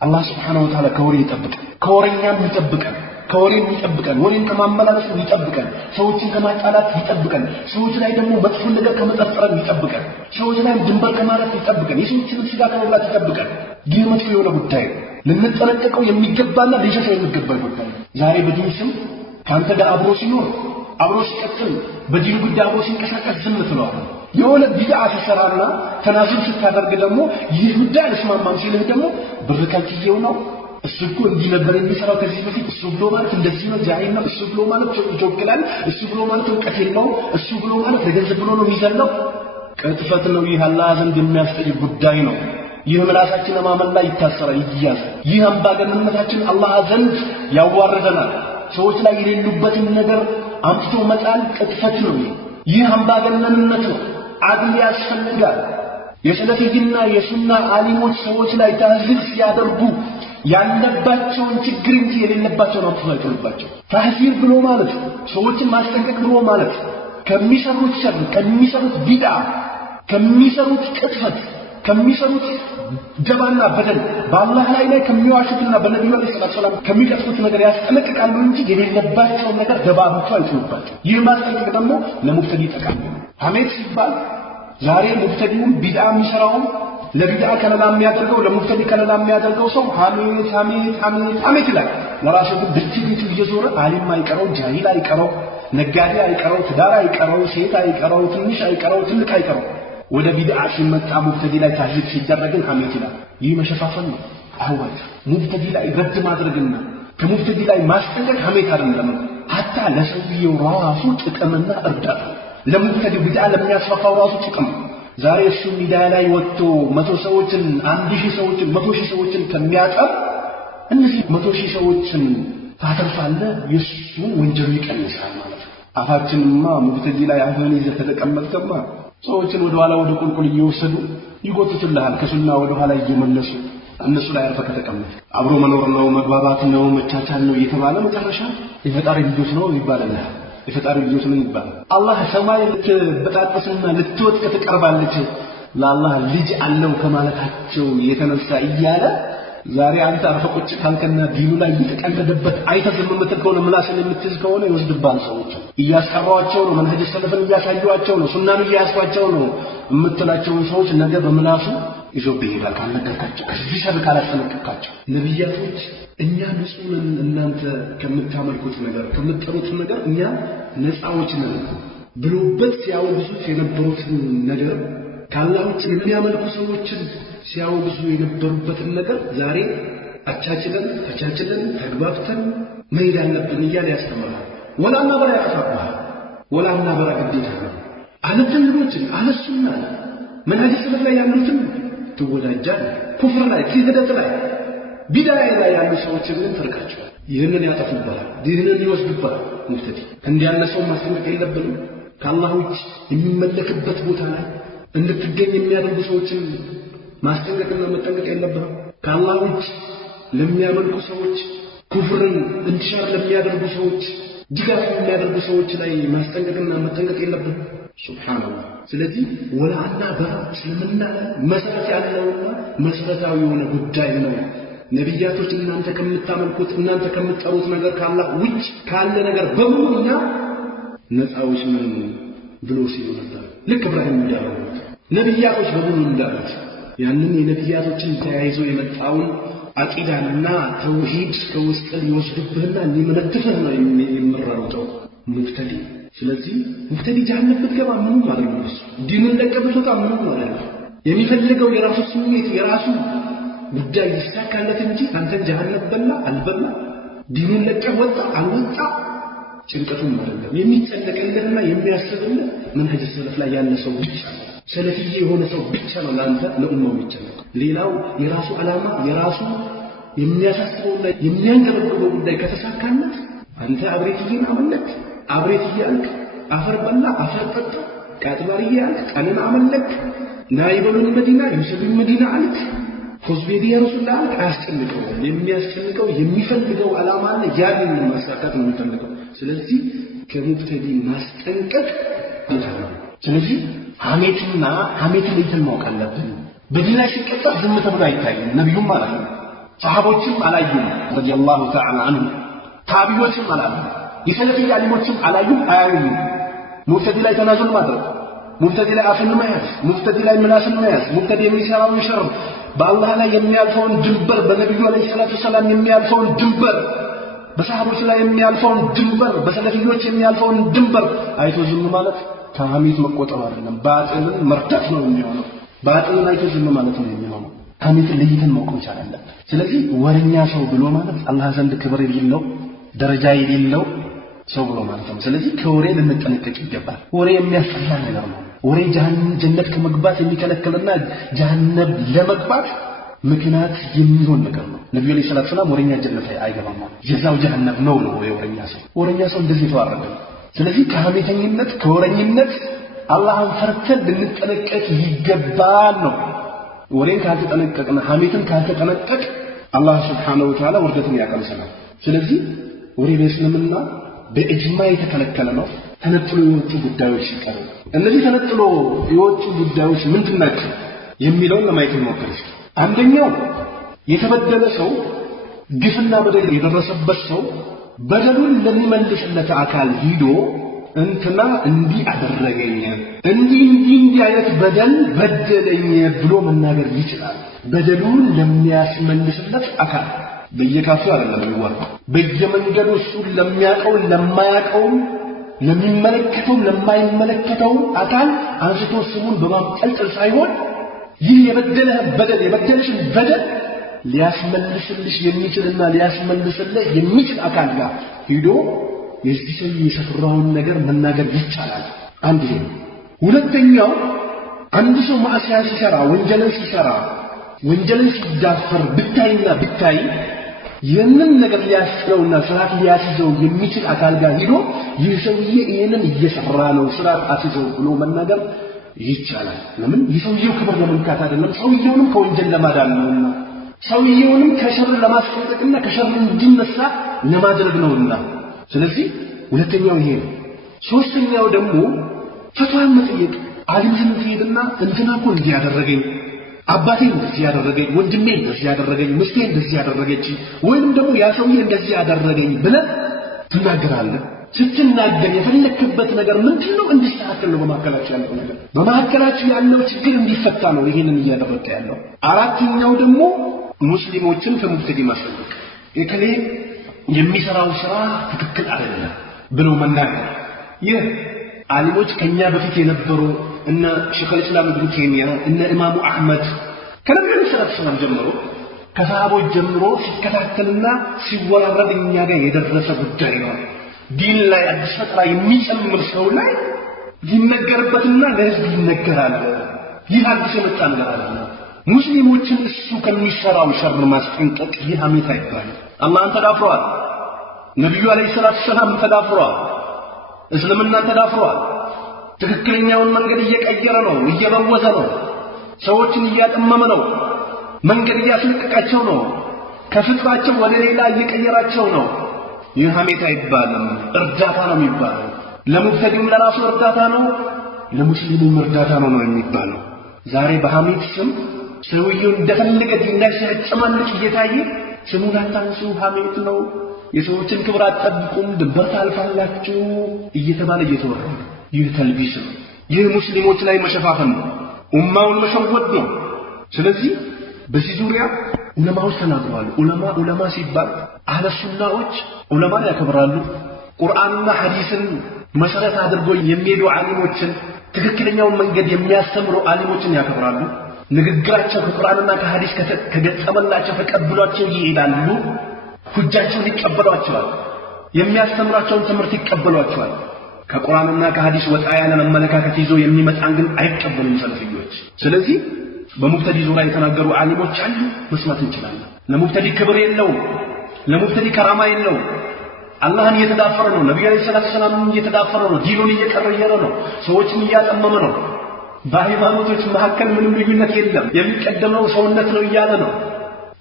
አላህ Subhanahu Wa Ta'ala ከወሬ ይጠብቀን ከወረኛም ይጠብቀን ከወሬም ይጠብቀን ወሬን ከማመላለስ ይጠብቀን ሰዎችን ከማጣላት ይጠብቀን ሰዎች ላይ ደግሞ መጥፎ ነገር ከመጠርጠር ይጠብቀን ሰዎች ላይ ድንበር ከማለት ይጠብቀን የሰዎችን ስጋ ከመብላት ይጠብቀን ይህ መጥፎ የሆነ ጉዳይ ልንጠነቀቀው የሚገባና ሊሸሸው የሚገባ ጉዳይ ዛሬ በዲን ስም ካንተ ጋር አብሮ ሲኖር አብሮ ሲቀጥል በዲኑ ጉዳይ አብሮ ሲንቀሳቀስ ዝም ትለዋለህ የሆነ ቢድዓ ተሰራና ተናዙል ስታደርግ ደግሞ ይህ ጉዳይ አልስማማም ሲልህ ደግሞ ብር ካልኪየው ነው እሱ እኮ እንዲህ ነበር የሚሰራው ከዚህ በፊት እሱ ብሎ ማለት እንደዚህ ነው ጃሂል ነው እሱ ብሎ ማለት ጆክላል እሱ ብሎ ማለት እውቀት የለውም እሱ ብሎ ማለት ለገንዘብ ብሎ ነው የሚዘለው ቅጥፈት ነው ይህ አላህ ዘንድ የሚያስጠይቅ ጉዳይ ነው ይህ ምላሳችን አማም ላይ ይታሰራል ይያዝ ይህ አምባገነንነታችን አላህ ዘንድ ያዋርደናል ሰዎች ላይ የሌሉበትን ነገር አምጥቶ መጣል ቅጥፈት ነው ይህ አምባገነንነት ነው አድል ያስፈልጋል የሰለፊና የሱና ዓሊሞች ሰዎች ላይ ታህዚብ ሲያደርጉ ያለባቸውን ችግር እንጂ የሌለባቸውን አጥፋ ይጥልባቸው ታህዚብ ብሎ ማለት ሰዎችን ማስጠንቀቅ ብሎ ማለት ከሚሰሩት ሸር ከሚሰሩት ቢድዓ ከሚሰሩት ቅጥፈት ከሚሰሩት ጀባና በደል በአላህ ላይ ከሚዋሹትና በነብዩ ሰለላሁ ዐለይሂ ከሚቀጥፉት ነገር ያስጠነቅቃሉ እንጂ የሌለባቸው ነገር ደባብቶ አይጥሉባቸው ይህ ማስጠንቀቅ ደግሞ ለሙብተዲ ጠቃሚ ነው ሐሜት ሲባል ዛሬ ሙብተዲውን ቢድዓ የሚሰራው ለቢድዓ ከለላ የሚያደርገው ለሙብተዲ ከለላ የሚያደርገው ሰው ሐሜት ላይ ለራሱ ብትይቱ እየዞረ ዓሊም አይቀረው ጃሂል አይቀረው ነጋዴ አይቀረው ትዳር አይቀረው ሴት አይቀረው ትንሽ አይቀረው ትልቅ አይቀረው ወደ ቢድዓ ሲመጣ ሙብተዲ ላይ ታህዚብ ሲደረግን ሐሜት ይላል ይህ መሸፋፈን ነው አሁን ሙብተዲ ላይ ረድ ማድረግና ከሙብተዲ ላይ ማስጠንቀቅ ሐሜት አይደለም hatta ለሰውየው ራሱ ጥቅምና እርዳታ ለሙብተዲ ቢድዓ ለሚያስፋፋው ራሱ ጥቅም ዛሬ እሱ ሚዲያ ላይ ወጥቶ 100 ሰዎችን 1000 ሰዎችን 100,000 ሰዎችን ከሚያጠር እነዚህ 100,000 ሰዎችን ታተርፋለህ የሱ ወንጀሉ ይቀንሳል ማለት ነው አፋችንማ ሙብተዲ ላይ አሁን ይዘህ ተቀመጥከማ ሰዎችን ወደ ኋላ ወደ ቁልቁል እየወሰዱ ይጎትቱልሃል ከሱና ወደ ኋላ እየመለሱ እነሱ ላይ አርፈህ ከተቀመጥክ አብሮ መኖር ነው መግባባት ነው መቻቻል ነው እየተባለ መጨረሻ የፈጣሪ ልጆች ነው ይባላል። የፈጣሪ ልጆች ምን ይባላል? አላህ ሰማይ ልትበጣጥስና ልትወጥ ከተቀርባለች ለአላህ ልጅ አለው ከማለታቸው የተነሳ እያለ ዛሬ አንተ አርፈህ ቁጭ ካልከና ዲኑ ላይ እየተቀለደበት አይተህ የምትል ከሆነ ምላስን የምትይዝ ከሆነ ይወስድብሃል። ሰዎች እያስቀሯቸው ነው፣ መንሀጅ ሰለፈን እያሳዩዋቸው ነው፣ ሱናን እያያስዋቸው ነው የምትላቸውን ሰዎች ነገ በምላሱ ይዞብህ ይሄዳል ካልነገርካቸው፣ ከዚህ ሸር ካላስጠነቀቅካቸው። ነቢያቶች እኛ ንጹህ ነን እናንተ ከምታመልኩት ነገር ከምትጠሩት ነገር እኛ ነፃዎች ነን ብሎበት ሲያወግዙት የነበሩትን ነገር ካላህ ውጭ የሚያመልኩ ሰዎችን ሲያወግዙ የነበሩበትን ነገር ዛሬ አቻችለን ተቻችለን ተግባብተን መሄድ አለብን እያለ ያስተምራል። ወላና በራ ያጠፋብሃል፣ ወላና በራ ግዴታ ነው። አለተኞችን አለሱና መንሀጅ ሰለፍ ላይ ያሉትን ትወዳጃለህ። ኩፍር ላይ ክህደት ላይ ቢድዓ ላይ ያሉ ሰዎችን ግን ትርቃቸዋል። ይህንን ያጠፉብሃል፣ ይህንን ይወስዱብሃል። ሙፍተዲ እንዲህ ያለ ሰው ማስጠንቀቅ የለብንም። ከአላህ ውጭ የሚመለክበት ቦታ ላይ እንድትገኝ የሚያደርጉ ሰዎችን ማስጠንቀቅና መጠንቀቅ የለብንም። ከአላህ ውጭ ለሚያመልኩ ሰዎች ኩፍርን እንዲሻር ለሚያደርጉ ሰዎች ድጋፍ የሚያደርጉ ሰዎች ላይ ማስጠንቀቅና መጠንቀቅ የለብንም። ሱብሃንአላህ። ስለዚህ ወላና በራ እስልምና ላይ መሰረት ያለውና መሰረታዊ የሆነ ጉዳይ ነው። ነቢያቶች እናንተ ከምታመልኩት እናንተ ከምትጠሩት ነገር ካላህ ውጭ ካለ ነገር በሙሉ እኛ ነፃዎች ነን ብሎ ሲሉ ነበር። ልክ ኢብራሂም እንዳሉት ነቢያቶች በሙሉ እንዳሉት ያንን የነቢያቶችን ተያይዞ የመጣውን አቂዳና ተውሂድ ከውስጥ ሊወስድብህና ሊመነትፍህ ነው የሚራሩጠው ሙፍተዲ። ስለዚህ ሙፍተዲ ጀሃነም ብትገባ ምንም ማለት ነው። ዲኑን ለቀህ ብትወጣ ምንም ማለት ነው። የሚፈልገው የራሱ ስሜት የራሱ ጉዳይ ይሳካለት እንጂ አንተን ጀሃነም በላ አልበላ ዲኑን ለቀህ ወጣ አልወጣ ጭንቀቱን አይደለም። የሚጨነቅልህና የሚያስብልህ መንሀጅ ሰለፍ ላይ ያለ ሰው ብቻ ነው። ሰለፊዬ የሆነ ሰው ብቻ ነው ለአንተ ለኡማው የሚጨነቅ። ሌላው የራሱ ዓላማ የራሱ የሚያሳስበውና የሚያንገበግበው ጉዳይ ከተሳካለት አንተ አብሬትዬን አመለክ፣ አብሬትዬ አልክ፣ አፈር በላ አፈር ጠጣ፣ ቃጥባርዬ አልክ፣ ቀንን አመለክ፣ ናይበሉን መዲና ይውሰዱኝ መዲና አልክ፣ ሆስቤዲ የረሱላ አልክ። አያስጨንቀውም። የሚያስጨንቀው የሚፈልገው ዓላማ አለ። ያንን ማሳካት ነው የሚፈልገው። ስለዚህ ከሙብተዲ ማስጠንቀቅ ነው። ስለዚህ ሐሜትን ለይተን ማወቅ አለብን። በዲና ሲቀጣ ዝም ተብሎ አይታይም። ነብዩም ማለት ነው ሰሃቦችም አላዩም ረዲየላሁ ተዓላ ዐንሁ፣ ታቢዖችም አላዩም፣ የሰለፊ ዓሊሞችም አላዩም አያዩም። ሙብተዲ ላይ ተናዙል ማድረግ፣ ሙብተዲ ላይ አፍን መያዝ፣ ሙብተዲ ላይ ምላስን መያዝ፣ ሙብተዲ የሚሰራውን ሸር በአላህ ላይ የሚያልፈውን ድንበር በነብዩ አለይሂ ሰላቱ ሰላም የሚያልፈውን ድንበር በሰሃቦች ላይ የሚያልፈውን ድንበር በሰለፊዮች የሚያልፈውን ድንበር አይቶ ዝም ማለት ከሐሜት መቆጠብ አይደለም፣ ባጥልን መርዳት ነው የሚሆነው። ባጥልን አይቶ ዝም ማለት ነው የሚሆነው። ሐሜትን ለይተን ማወቅ መቻል አለብን። ስለዚህ ወሬኛ ሰው ብሎ ማለት አላህ ዘንድ ክብር የሌለው ደረጃ የሌለው ሰው ብሎ ማለት ነው። ስለዚህ ከወሬ ልንጠነቀቅ ይገባል። ወሬ የሚያስጠላ ነገር ነው። ወሬ ጀነት ከመግባት የሚከለክልና ጀሃነም ለመግባት ምክንያት የሚሆን ነገር ነው። ነብዩ ሰለላሁ ዐለይሂ ወሰለም ወሬኛ ጀነት አይገባም፣ ጀዛው ጀሃነም ነው የወሬኛ ሰው። ወሬኛ ሰው እንደዚህ ተዋረደ። ስለዚህ ከሐሜተኝነት ከወሬኝነት አላህን ፈርተን ልንጠነቀቅ ይገባል ነው። ወሬን ካልተጠነቀቅና ሐሜትን ካልተጠነቀቅ አላህ ሱብሓነሁ ወተዓላ ውርደትን ያቀምሰናል። ስለዚህ ወሬ በእስልምና በእጅማ የተከለከለ ነው። ተነጥሎ የወጡ ጉዳዮች ሲቀሩ እነዚህ ተነጥሎ የወጡ ጉዳዮች ምንድን ናቸው የሚለውን ለማየት እንሞክር። አንደኛው የተበደለ ሰው ግፍና በደል የደረሰበት ሰው በደሉን ለሚመልስለት አካል ሂዶ እንትና እንዲህ አደረገኝ እንዲህ አይነት በደል በደለኝ ብሎ መናገር ይችላል። በደሉን ለሚያስመልስለት አካል በየካፉ አይደለም የሚወራው፣ በየመንገዱ እሱን ለሚያውቀው ለማያውቀው ለሚመለከተው ለማይመለከተው አካል አንስቶ ስሙን በማምጠልጠል ሳይሆን ይህ የበደለህ በደል የበደልሽን በደል ሊያስመልስልሽ የሚችልና ሊያስመልስልህ የሚችል አካል ጋር ሂዶ የዚህ ሰው የሰራውን ነገር መናገር ይቻላል። አንድ ይሄ። ሁለተኛው አንድ ሰው ማዕሲያ ሲሰራ ወንጀልን ሲዳፈር ብታይና ብታይ ይህንን ነገር ሊያስረውና ስርዓት ሊያስይዘው የሚችል አካል ጋር ሂዶ ይህ ሰውዬ ይህንን እየሰራ ነው ስርዓት አስይዘው ብሎ መናገር ይቻላል። ለምን? የሰውየው ክብር ለመንካት አይደለም፣ ሰውየውንም ከወንጀል ለማዳን ነውና። ሰውየውንም ከሸር ለማስጠንቀቅና ከሸር እንዲነሳ ለማድረግ ነውና ስለዚህ ሁለተኛው ይሄ ነው ሶስተኛው ደግሞ ፈትዋን መጠየቅ ዓሊም ዘንድ ሄድና እንትና እኮ እንዲህ ያደረገኝ አባቴ እንደዚህ ያደረገኝ ወንድሜ እንደዚህ ያደረገኝ ምስቴ እንደዚህ ያደረገች ወይንም ደግሞ ያ ሰውዬ እንደዚህ ያደረገኝ ብለህ ትናገራለህ ስትናገር የፈለክበት ነገር ምንድነው እንዲስተካከል ነው በማከላቸው ያለው ነገር በማከላቸው ያለው ችግር እንዲፈታ ነው ይሄንን እያደረገ ያለው አራተኛው ደግሞ ሙስሊሞችን ከሙብተዲ ማስጠንቀቅ የከሌ የሚሰራው ስራ ትክክል አይደለም ብሎ መናገር ይህ ዓሊሞች ከኛ በፊት የነበሩ እነ ሼኽ አልእስላም ኢብኑ ተይሚያ እነ ኢማሙ አህመድ ከነብዩ ሰለላሁ ጀምሮ ከሰሃቦች ጀምሮ ሲከታተልና ሲወራረድ እኛ ጋር የደረሰ ጉዳይ ነው ዲን ላይ አዲስ ፈጠራ የሚጨምር ሰው ላይ ይነገርበትና ለህዝብ ይነገራል ይህ አዲስ የመጣ ነገር አይደለም ሙስሊሞችን እሱ ከሚሰራው ሸር ማስጠንቀቅ ይህ ሐሜት አይባልም አላህን ተዳፍሯል ነብዩ አለይሂ ሰላቱ ሰላም ተዳፍሯል እስልምና ተዳፍሯል ትክክለኛውን መንገድ እየቀየረ ነው እየበወዘ ነው ሰዎችን እያጠመመ ነው መንገድ እያስለቀቃቸው ነው ከፍጥራቸው ወደ ሌላ እየቀየራቸው ነው ይህ ሐሜት አይባልም እርዳታ ነው የሚባለው ለሙብተዲም ለራሱ እርዳታ ነው ለሙስሊሙም እርዳታ ነው የሚባለው ዛሬ በሐሜት ስም ሰውየው እንደፈለገ ዲናይ ሲያጨማልቅ እየታየ ስሙን አታንሱ ሐሜት ነው የሰዎችን ክብር አትጠብቁም ድንበር ታልፋላችሁ እየተባለ እየተወራ ይህ ተልቢስ ነው ይህ ሙስሊሞች ላይ መሸፋፈን ነው ኡማውን መሸወድ ነው ስለዚህ በዚህ ዙሪያ ዑለማዎች ተናግረዋል ዑለማ ሲባል አህለ ሱናዎች ዑለማን ያከብራሉ ቁርአንና ሐዲስን መሰረት አድርጎ የሚሄዱ ዓሊሞችን ትክክለኛውን መንገድ የሚያስተምሩ ዓሊሞችን ያከብራሉ ንግግራቸው ከቁርአንና ከሐዲስ ከገጠመላቸው ተቀብሏቸው ይሄዳሉ ሁጃቸውን ይቀበሏቸዋል የሚያስተምራቸውን ትምህርት ይቀበሏቸዋል ከቁርአንና ከሐዲስ ወጣ ያለ መመለካከት ይዞ የሚመጣን ግን አይቀበሉም ሰለፊዮች ስለዚህ በሙብተዲ ዙሪያ የተናገሩ ዓሊሞች አሉ መስማት እንችላለን ለሙብተዲ ክብር የለው ለሙብተዲ ከራማ የለው አላህን እየተዳፈረ ነው ነብዩ አለይሂ ሰላቱ ሰላም እየተዳፈረ ነው ዲኑን እየቀረየረ ነው ሰዎችን እያጠመመ ነው በሃይማኖቶች መካከል ምንም ልዩነት የለም የሚቀደመው ሰውነት ነው እያለ ነው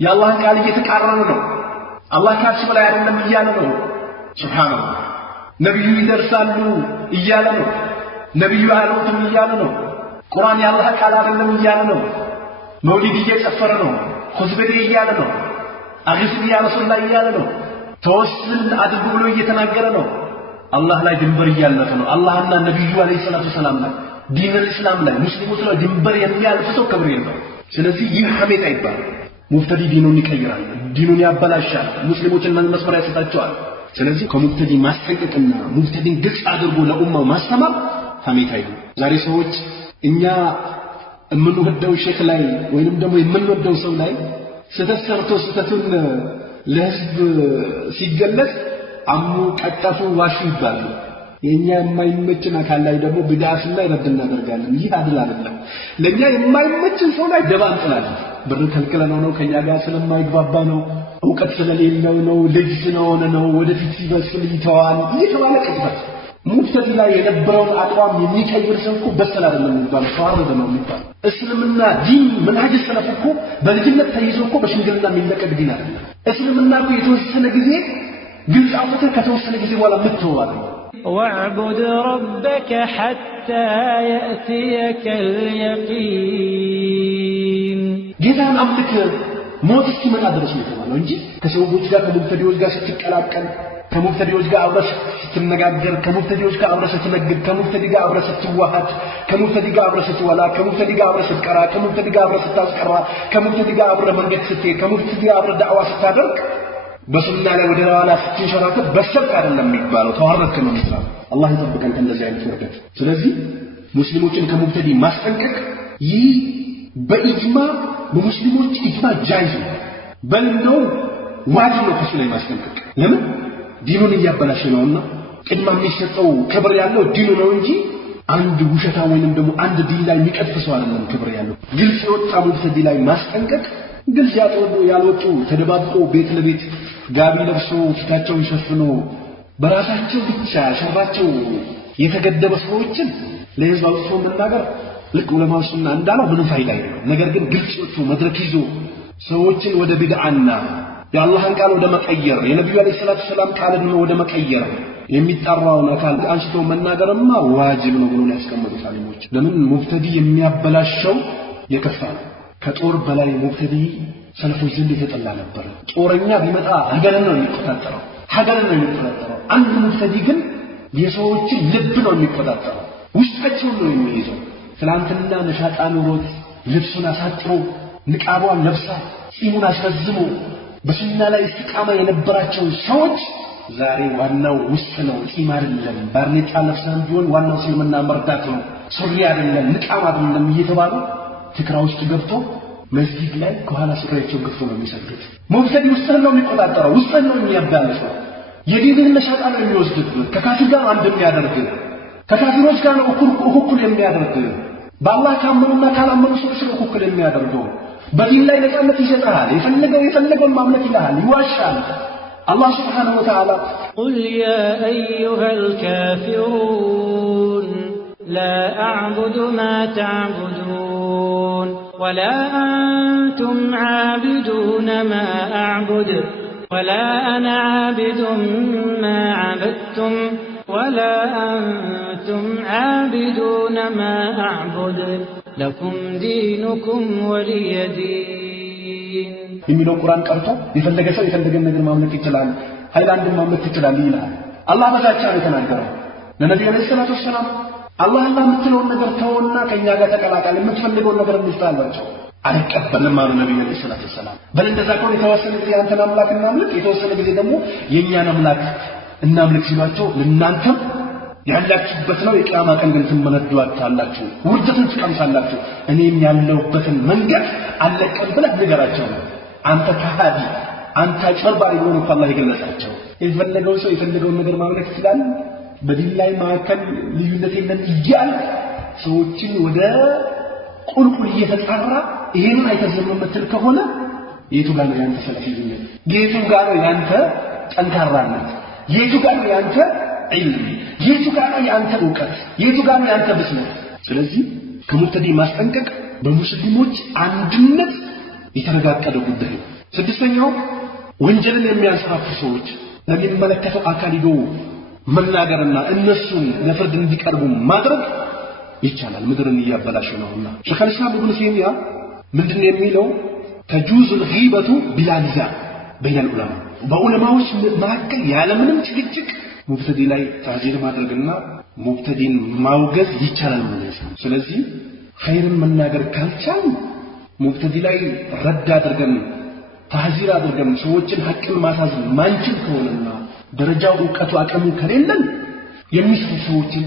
የአላህን ቃል እየተቃረነ ነው አላህ ካስ በላይ አይደለም እያለ ነው ሱብሃንአላህ ነብዩ ይደርሳሉ እያለ ነው ነብዩ ያሉትም እያለ ነው ቁርአን የአላህ ቃል አይደለም እያለ ነው መውሊድ እየጨፈረ ነው ኹጥበቴ እያለ ነው አግስብ ያ ረሱላህ እያለ ነው ተወስል አድርጉ ብሎ እየተናገረ ነው አላህ ላይ ድንበር እያለፈ ነው አላህና ነብዩ አለይሂ ሰላቱ ሰላም ላይ ዲን الاسلام ላይ ሙስሊሞች ላይ ድንበር የሚያልፍ ሰው ክብር የለውም ስለዚህ ይህ ሐሜት አይባልም ሙብተዲ ዲኑን ይቀይራል ዲኑን ያበላሻል ሙስሊሞችን መስመር ያስታቸዋል ስለዚህ ከሙብተዲ ማስጠንቀቅና ሙብተዲን ግልጽ አድርጎ ለኡማው ማስተማር ሐሜት አይደለም ዛሬ ሰዎች እኛ የምንወደው ሼክ ላይ ወይንም ደግሞ የምንወደው ሰው ላይ ስተሰርቶ ስተቱን ለህዝብ ሲገለጽ አሙ ቀጠፉ ዋሹ ይባላል የኛ የማይመችን አካል ላይ ደግሞ ቢዳስና ይረድ እናደርጋለን ይህ አይደል አይደለም ለኛ የማይመችን ሰው ላይ ደባ እንጥላለን ብር ከልክለነው ነው ከኛ ጋር ስለማይግባባ ነው ዕውቀት ስለሌለው ነው ልጅ ስለሆነ ነው ወደፊት ሲበስል ይተዋል እየተባለ ቅጥፈት ሙብተዲ ላይ የነበረውን አቋም የሚቀይር ሰው እኮ በሰል አይደለም የሚባለው ተዋረደ ነው የሚባለው እስልምና ዲን መንሃጅ ሰለፍ እኮ በልጅነት ተይዞ እኮ በሽምግልና የሚለቀቅ ዲን አይደለም እስልምና እኮ የተወሰነ ጊዜ ግልጽ አውጥተህ ከተወሰነ ጊዜ በኋላ ምትተዋል واعبد ربك حتى يأتيك اليقين ጌታን አምልክ ሞት እስኪመጣ ድረስ ነው የተባለው እንጂ ከሰዎች ጋር ከሙብተዲዎች ጋር ስትቀላቀል ከሙብተዲዎች ጋር አብረህ ስትነጋገር ከሙብተዲዎች ጋር አብረህ ስትነግድ ከሙብተዲ ጋር አብረህ ስትዋሃድ ከሙብተዲ ጋር አብረህ ስትወላ ከሙብተዲ ጋር አብረህ ስትቀራ ከሙብተዲ ጋር አብረህ ስታስቀራ ከሙብተዲ ጋር አብረህ መንገድ ስትሄድ ከሙብተዲ ጋር አብረህ ዳዕዋ ስታደርግ በሱና ላይ ወደ ኋላ ስትንሸራተት በሸርክ አይደለም የሚባለው ተዋረድክ ነው የሚባለው አላህ ይጠብቀን ከእንደዚህ አይነት ውርደት ስለዚህ ሙስሊሞችን ከሙብተዲ ማስጠንቀቅ ይህ በኢጅማዕ በሙስሊሞች ኢጅማዕ ጃይዝ ነው በል ነው ዋጅብ ነው ከሱ ላይ ማስጠንቀቅ ለምን ዲኑን እያበላሸ ነውና ቅድማ የሚሰጠው ክብር ያለው ዲኑ ነው እንጂ አንድ ውሸታ ወይንም ደግሞ አንድ ዲን ላይ የሚቀጥፍ ሰው አይደለም ክብር ያለው ግልጽ የወጣ ሙብተዲ ላይ ማስጠንቀቅ ግልጽ ያልወጡ ተደባብቆ ቤት ለቤት ጋቢ ለብሶ ፊታቸውን ሸፍኖ በራሳቸው ብቻ ሸራቸው የተገደበ ሰዎችን ለህዝብ አውጥቶ መናገር ልክ ዑለማውና እንዳለው ምንም ፋይዳ የለውም ነገር ግን ግልጽ ወጥቶ መድረክ ይዞ ሰዎችን ወደ ቢድዓና የአላህን ቃል ወደ መቀየር የነብዩ አለይሂ ሰላቱ ሰላም ቃልን ወደ መቀየር የሚጣራውን አካል አንስቶ መናገርማ ዋጅብ ነው ብሎ ያስቀመጡት አሊሞች። ለምን ሙብተዲ የሚያበላሸው የከፋ ነው። ከጦር በላይ ሙብተዲ ሰለፎች ዘንድ የተጠላ ነበር። ጦረኛ ቢመጣ ሀገርን ነው የሚቆጣጠረው። አንድ ሙብተዲ ግን የሰዎችን ልብ ነው የሚቆጣጠረው፣ ውስጣቸውን ነው የሚይዘው። ትላንትና ነሻጣ ኑሮት ልብሱን አሳጥሮ ንቃቧን ለብሳ ጺሙን አስረዝሞ በሱና ላይ ኢስቲቃማ የነበራቸው ሰዎች ዛሬ ዋናው ውስጥ ነው፣ ጺም አይደለም። ባርኔጣ ለብሰን ቢሆን ዋናው እስልምና መርዳት ነው፣ ሱሪ አይደለም፣ ንቃብ አይደለም እየተባሉ ትክራ ውስጥ ገብቶ መስጊድ ላይ ከኋላ ሱሪያቸውን ገፍቶ ነው የሚሰግዱት። ሙብተዲ ውስጥን ነው የሚቆጣጠረው፣ ውስጥን ነው የሚያባልፈው። የዲንን ነሻጣ ነው የሚወስዱት። ከካፊር ጋር አንድ የሚያደርግ ከካፊሮች ጋር ነው እኩል የሚያደርግ በአላህ ካመኑና ካላመኑ ሰዎች ነው እኩል የሚያደርገው። በዲን ላይ ነፃነት ይሰጣል። የፈለገውን ማምለክ ይላል፣ ይዋሻል። الله سبحانه وتعالى قل يا أيها الكافرون لا أعبد ما تعبدون ولا أنتم عابدون ما أعبد ولا أنا عابد ما عبدتم ولا أنتم عابدون ما أعبد لكم دينكم ولي دين የሚለው ቁርአን ቀርቶ የፈለገ ሰው የፈለገ ነገር ማምለክ ይችላል፣ ሃይላንድ ማምለክ ይችላል ይላል። አላህ በዛቻ ነው የተናገረው ለነብዩ አለይሂ ሰላቱ ሰላም። አላህ የምትለውን ነገር ተውና ከኛ ጋር ተቀላቀል፣ የምትፈልገውን ነገር እንስጣላቸው። አይቀበልም አሉ ነብዩ አለይሂ ሰላቱ ሰላም። በል እንደዛ ከሆነ የተወሰነ ጊዜ አንተን አምላክ እናምልክ፣ የተወሰነ ጊዜ ደግሞ የኛን አምላክ እናምልክ ሲሏቸው ለእናንተም ያላችሁበት ነው የቂያማ ቀን ግን ትመነዷታላችሁ፣ ውርደትን ትቀምሳላችሁ፣ እኔም ያለሁበትን መንገድ አለቀም ብለህ ንገራቸው። አንተ ከሃዲ አንተ ጨርባሪ ብሎ ነው አላህ የገለጻቸው። የፈለገው ሰው የፈለገውን ነገር ማምለክ ይችላል። በዲን ላይ ማከል ልዩነት የለም እያለ ሰዎችን ወደ ቁልቁል እየተጣራ ይሄንን አይተዘም የምትል ከሆነ የቱ ጋር ነው ያንተ ሰላፊነት? የቱ ጋር ነው ያንተ ጠንካራነት? የቱ ጋር ነው ያንተ ዒልም? የቱ ጋር ነው ያንተ ዕውቀት? የቱ ጋር ነው ያንተ ብስለት? ስለዚህ ከሙብተዲ ማስጠንቀቅ በሙስሊሞች አንድነት የተረጋገጠ ጉዳይ ነው። ስድስተኛው ወንጀልን የሚያንሰራፉ ሰዎች ለሚመለከተው አካል ሄዶ መናገርና እነሱን ለፍርድ እንዲቀርቡ ማድረግ ይቻላል። ምድርን እያበላሹ ነውና ሸይኹ الاسلام ابن تيمية ምንድነው የሚለው? ተጁዙ الغيبة بلا نزاع بين العلماء በዑለማዎች መካከል ያለምንም ጭቅጭቅ ሙብተዲ ላይ ታዚር ማድረግና ሙብተዲን ማውገዝ ይቻላል ማለት ነው። ስለዚህ ኸይርን መናገር ካልቻል ሙብተዲ ላይ ረድ አድርገን ታዚር አድርገን ሰዎችን ሐቅን ማሳዝ ማንችል ከሆነና ደረጃው ዕውቀቱ አቅሙ ከሌለን የሚስቱ ሰዎችን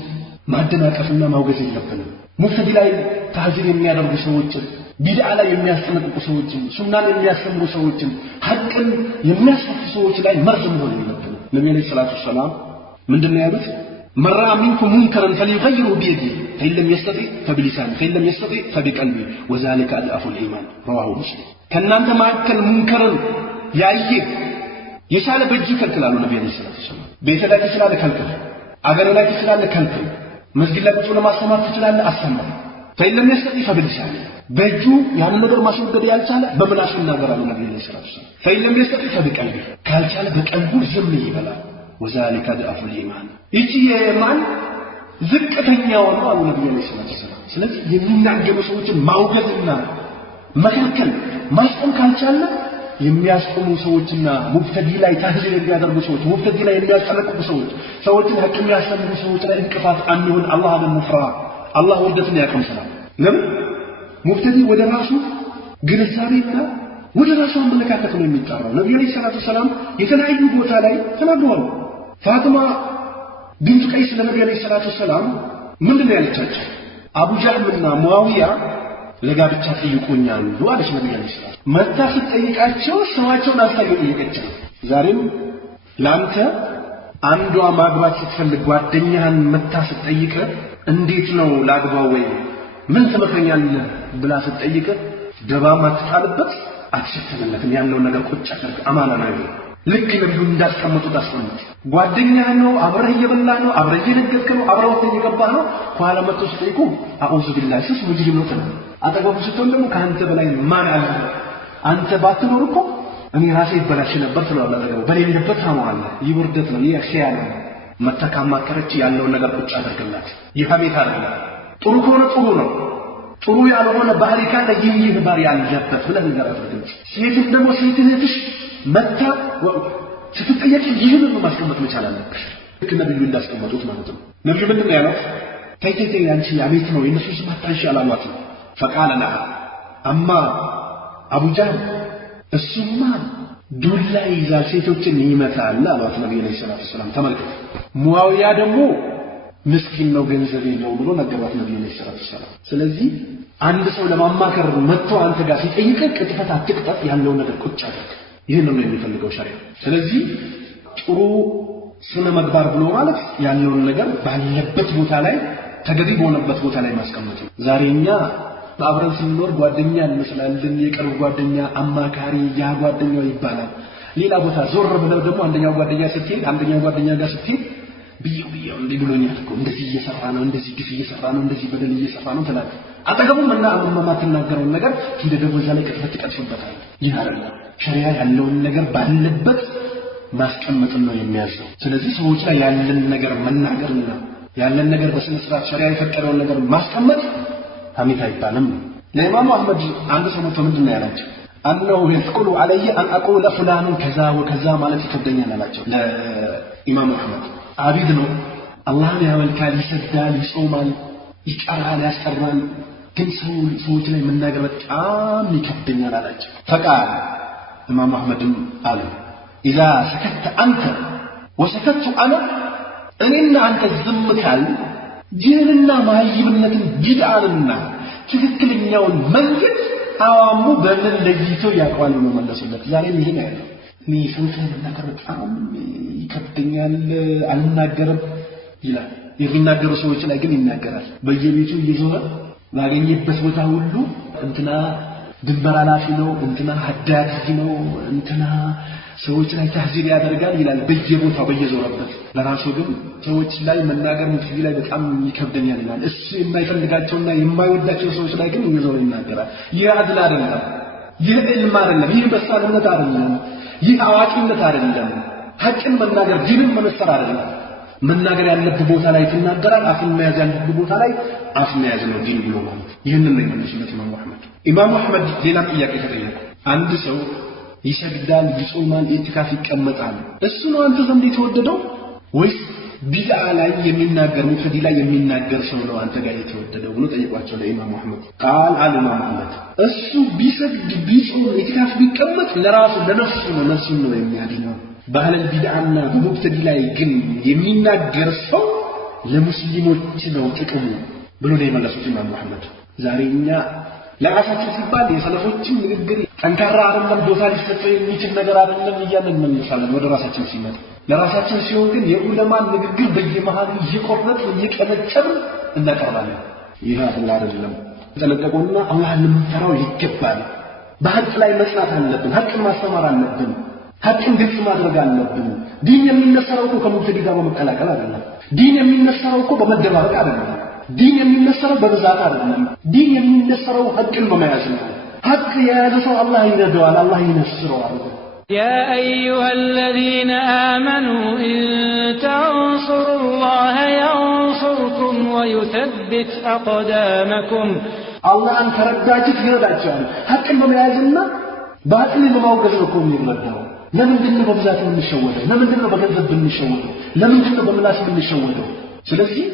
ማደናቀፍና ማውገዝ የለብንም። ሙብተዲ ላይ ታዚር የሚያደርጉ ሰዎችን፣ ቢድዓ ላይ የሚያስጠነቅቁ ሰዎችን፣ ሱናን የሚያስተምሩ ሰዎችን፣ ሐቅን የሚያስፈቱ ሰዎች ላይ መርዝ መሆን የለብንም። ነብዩ ሰለላሁ ዐለይሂ ወሰለም ምንድነው ያሉት? መራ ሚንኩም ሙንከረን فليغيره بيده فإن لم يستطع فبلسانه فإن لم يستطع فبقلبه وذلك أضعف الإيمان رواه مسلم። ከናንተ መካከል ሙንከርን ያየ የቻለ በእጁ ከልክላሉ ነብዩ ሰለላሁ ዐለይሂ ወሰለም። ቤት ላይ ትችላለ ከልክል፣ አገር ላይ ትችላለ ከልክል፣ መስጊድ ላይ ቁጭ ለማስተማር ትችላለ አስተምር። فإن لم يستطع فبلسانه በእጁ ያን ነገር ማስወገድ ያልቻለ በምላሱ ይናገራሉ ነብዩ ሰለላሁ ዐለይሂ ወሰለም። فإن لم يستطع فبقلبه ካልቻለ በቀልቡ ዝም ይበላል። وذلك ضعف الإيمان ይቺ የማን ዝቅተኛው ነው አሉ ነብዩ ሰለላሁ ዐለይሂ ወሰለም። ስለዚህ የሚናገሩ ሰዎችን ማውገዝና መከልከል ማስቆም ካልቻለ የሚያስቆሙ ሰዎችና ሙብተዲ ላይ ታህዚር የሚያደርጉ ሰዎች፣ ሙብተዲ ላይ የሚያስጠነቅቁ ሰዎች፣ ሰዎችን ሐቅ የሚያስተምሩ ሰዎች ላይ እንቅፋት አንሆን። አላህን እንፍራ። አላህ ወደትን ያቀምሰናል። ለምን ሙብተዲ ወደ ራሱ ግንዛቤና ወደ ራሱ አመለካከት ነው የሚጣራው። ነብዩ ሰለላሁ ዐለይሂ ወሰለም የተለያዩ ቦታ ላይ ተናግረዋል። ፋጢማ ቢንት ቀይስ ለነብዩ ሰለላሁ ዐለይሂ ወሰለም ምንድነው ያለቻቸው? አቡ ጀህልና ሙአዊያ ለጋብቻ ጠይቁኛል አለች ነብዩ ሰለላሁ ዐለይሂ ወሰለም። መታ ስትጠይቃቸው ስማቸውን አልጠየቀችም። ዛሬም ላንተ አንዷ ማግባት ስትፈልግ ጓደኛህን መታ ስትጠይቅ እንዴት ነው ላግባው ወይ ምን ትመክረኛለህ ብላ ስትጠይቅ ደባማ ትጣልበት አትሸተመለትም። ያለው ነገር ቁጭ አድርግ አማና ነው። ልክ ነብዩ እንዳስቀመጡት አስቀምጥ። ጓደኛህ ነው፣ አብረህ እየበላህ ነው፣ አብረህ እየነገድክ ነው፣ አብረህ ወጥተህ እየገባህ ነው። ከኋላ መጥቶ ሲጠይቁ አዑዙ ቢላሂ ስስ ሙጅሪም ነው ተባለ። አጠገቡ ስትሆን ደግሞ ከአንተ በላይ ማን አለ አንተ ባትኖር እኮ እኔ ራሴ ይበላሽ ነበር ትላለህ። በሌለበት ታማዋለህ። ይወርደት ነው ይኸያለ መተካማ ከረች ያለውን ነገር ቁጭ አድርግላት። ይፋቤት አይደለም። ጥሩ ከሆነ ጥሩ ነው። ጥሩ ያልሆነ ባህሪ ካለ ይህ ባህሪ ያለበት ብለህ ነገር አድርግ። ሴት ደግሞ ሴትነትሽ መታ ስትጠየቅ ይህን ነው ማስቀመጥ መቻል አለብሽ። ልክ ነብዩ እንዳስቀመጡት ማለት ነው። ነብዩ ምንድን ያለው ተይተይ አንቺ አቤት ነው የነሱ ስም አታንሺ አላሏት ነው። فقال لها اما ابو جهل እሱማ ዱላ ይዛል ሴቶችን ይመታል አሏት ነብዩ ሰለላሁ ዐለይሂ ወሰለም። ተመልከቱ ሙአዊያ ደግሞ ምስኪን ነው ገንዘብ የለው ብሎ ነገራት ነብዩ ሰለላሁ ዐለይሂ ወሰለም። ስለዚህ አንድ ሰው ለማማከር መጥቶ አንተ ጋር ሲጠይቅ ቅጥፈት አትቅጠፍ ያለው ነገር ቁጭ አድርግ። ይሄን ነው የሚፈልገው ሸሪዓ። ስለዚህ ጥሩ ስነ ምግባር ብሎ ማለት ያለውን ነገር ባለበት ቦታ ላይ ተገቢ በሆነበት ቦታ ላይ ማስቀመጥ ነው። ዛሬኛ አብረን ስንኖር ጓደኛ እንመስላለን። የቅርብ ጓደኛ አማካሪ ያ ጓደኛው ይባላል። ሌላ ቦታ ዞር ብለው ደግሞ አንደኛው ጓደኛ ስትሄድ አንደኛው ጓደኛ ጋር ስትሄድ ቢዩ እንዲህ ብሎኛል እኮ እንደዚህ እየሰራ ነው እንደዚህ ግፍ እየሰራ ነው እንደዚህ በደል እየሰራ ነው ተላክ አጠገቡም እና የማትናገረውን ነገር እንደደው እዛ ላይ ቅጥፈት ትቀጥፍበታል። ይህ አይደለም። ሸሪዓ ያለውን ነገር ባለበት ማስቀመጥ ነው የሚያዘው። ስለዚህ ሰዎች ላይ ያለን ነገር መናገርና ያለን ነገር በስነ ስርዓት ሸሪዓ የፈቀደውን ነገር ማስቀመጥ ሐሜት አይባልም። ለኢማሙ አህመድ አንድ ሰው መጥቶ ምንድነው ያላቸው? አንነው يثقل علي ان اقول فلان كذا وكذا ማለት ይከብደኛል አላቸው። ለኢማሙ አህመድ አቢድ ነው አላህን ያመልካል፣ ይሰግዳል፣ ይጾማል፣ ይቀራል፣ ያስቀራል፣ ግን ሰዎች ላይ መናገር በጣም ይከብደኛል አላቸው። فقال ኢማሙ አህመድም አሉ اذا سكت انت وسكت انا እኔና አንተ ዝም ካል ጅህልና ማይብነትን ቢድዓንና ትክክለኛውን መንገድ አዋሙ በምን ለይቶ ያቋሉ ነው መለሱለት። ዛሬም ይሄ ነው ያለው። እኔ ሰውተን መናገር በጣም ይከብደኛል አልናገርም ይላል። የሚናገሩ ሰዎች ላይ ግን ይናገራል። በየቤቱ እየዞረ ባገኘበት ቦታ ሁሉ እንትና ድንበር ኃላፊ ነው፣ እንትና ሐዳድ ነው፣ እንትና ሰዎች ላይ ተህዚር ያደርጋል ይላል በየቦታው በየዞረበት። ለራሱ ግን ሰዎች ላይ መናገር ሙፍቲ ላይ በጣም ይከብደኛል ይላል። እሱ የማይፈልጋቸውና የማይወዳቸው ሰዎች ላይ ግን እየዞረ ይናገራል። ይህ አድል አይደለም፣ ይህ ዕልም አይደለም፣ ይህ በሳልነት አይደለም፣ ይህ አዋቂነት አይደለም። ሐቅን መናገር ዲንን መነሰር አይደለም። መናገር ያለበት ቦታ ላይ ትናገራል። አፍን መያዝ ያለበት ቦታ ላይ አፍ መያዝ ነው ዲን ብሎ ማለት። ይህንን ነው የሚመስለው ኢማሙ አህመድ። ኢማሙ አህመድ ሌላ ጥያቄ ተጠየቁ። አንድ ሰው ይሰግዳል፣ ይጾማል፣ ኢትካፍ ይቀመጣል፣ እሱ ነው አንተ ዘንድ የተወደደው ወይስ ቢድዓ ላይ የሚናገር ሙፍቲ ላይ የሚናገር ሰው ነው አንተ ጋር የተወደደው ብሎ ጠይቋቸው ለኢማሙ አህመድ። ቃል አለ ኢማሙ አህመድ እሱ ቢሰግድ ቢጾም ኢትካፍ ቢቀመጥ ለራሱ ለነፍሱ ነው፣ ነፍሱን ነው የሚያድነው። ባህል ቢድዓና ሙፍቲ ላይ ግን የሚናገር ሰው ለሙስሊሞች ነው ጥቅሙ ብሎ ነው የመለሱት ኢማሙ አህመድ። ዛሬኛ ለራሳችን ሲባል የሰለፎችን ንግግር ጠንካራ አይደለም፣ ቦታ ሊሰጠው የሚችል ነገር አይደለም እያልን እንመልሳለን ወደ ራሳችን ሲመጣ። ለራሳችን ሲሆን ግን የዑለማን ንግግር በየመሃሉ እየቆረጥን እየቀነጨብን እናቀርባለን። ይህ አይደለም። ተጠነቀቁና አላህን ልንፈራው ይገባል። በሐቅ ላይ መስራት አለብን። ሐቅን ማስተማር አለብን። ሐቅን ግልጽ ማድረግ አለብን። ዲን የሚነሳው እኮ ከሙፍቲ ጋር በመቀላቀል አይደለም። ዲን የሚነሳው እኮ በመደባበቅ አይደለም። ዲን የሚነሳው በብዛት አይደለም። ዲን የሚነሳው ሐቅን በመያዝ ነው። ሐቅ የያዘ ሰው አላህ ይረዳዋል፣ አላህ ይነስረዋል። يا أيها الذين آمنوا إن تنصروا الله ينصركم ويثبت أقدامكم. الله أن ترداجت يرداجان ሐቅን በመያዝና ባጥልን በማውገዝ ነው የሚረዳው። ለምንድነው በብዛት የምንሸወደው? ለምንድነው በገንዘብ የምንሸወደው? ለምንድነው በምላስ የምንሸወደው? ስለዚህ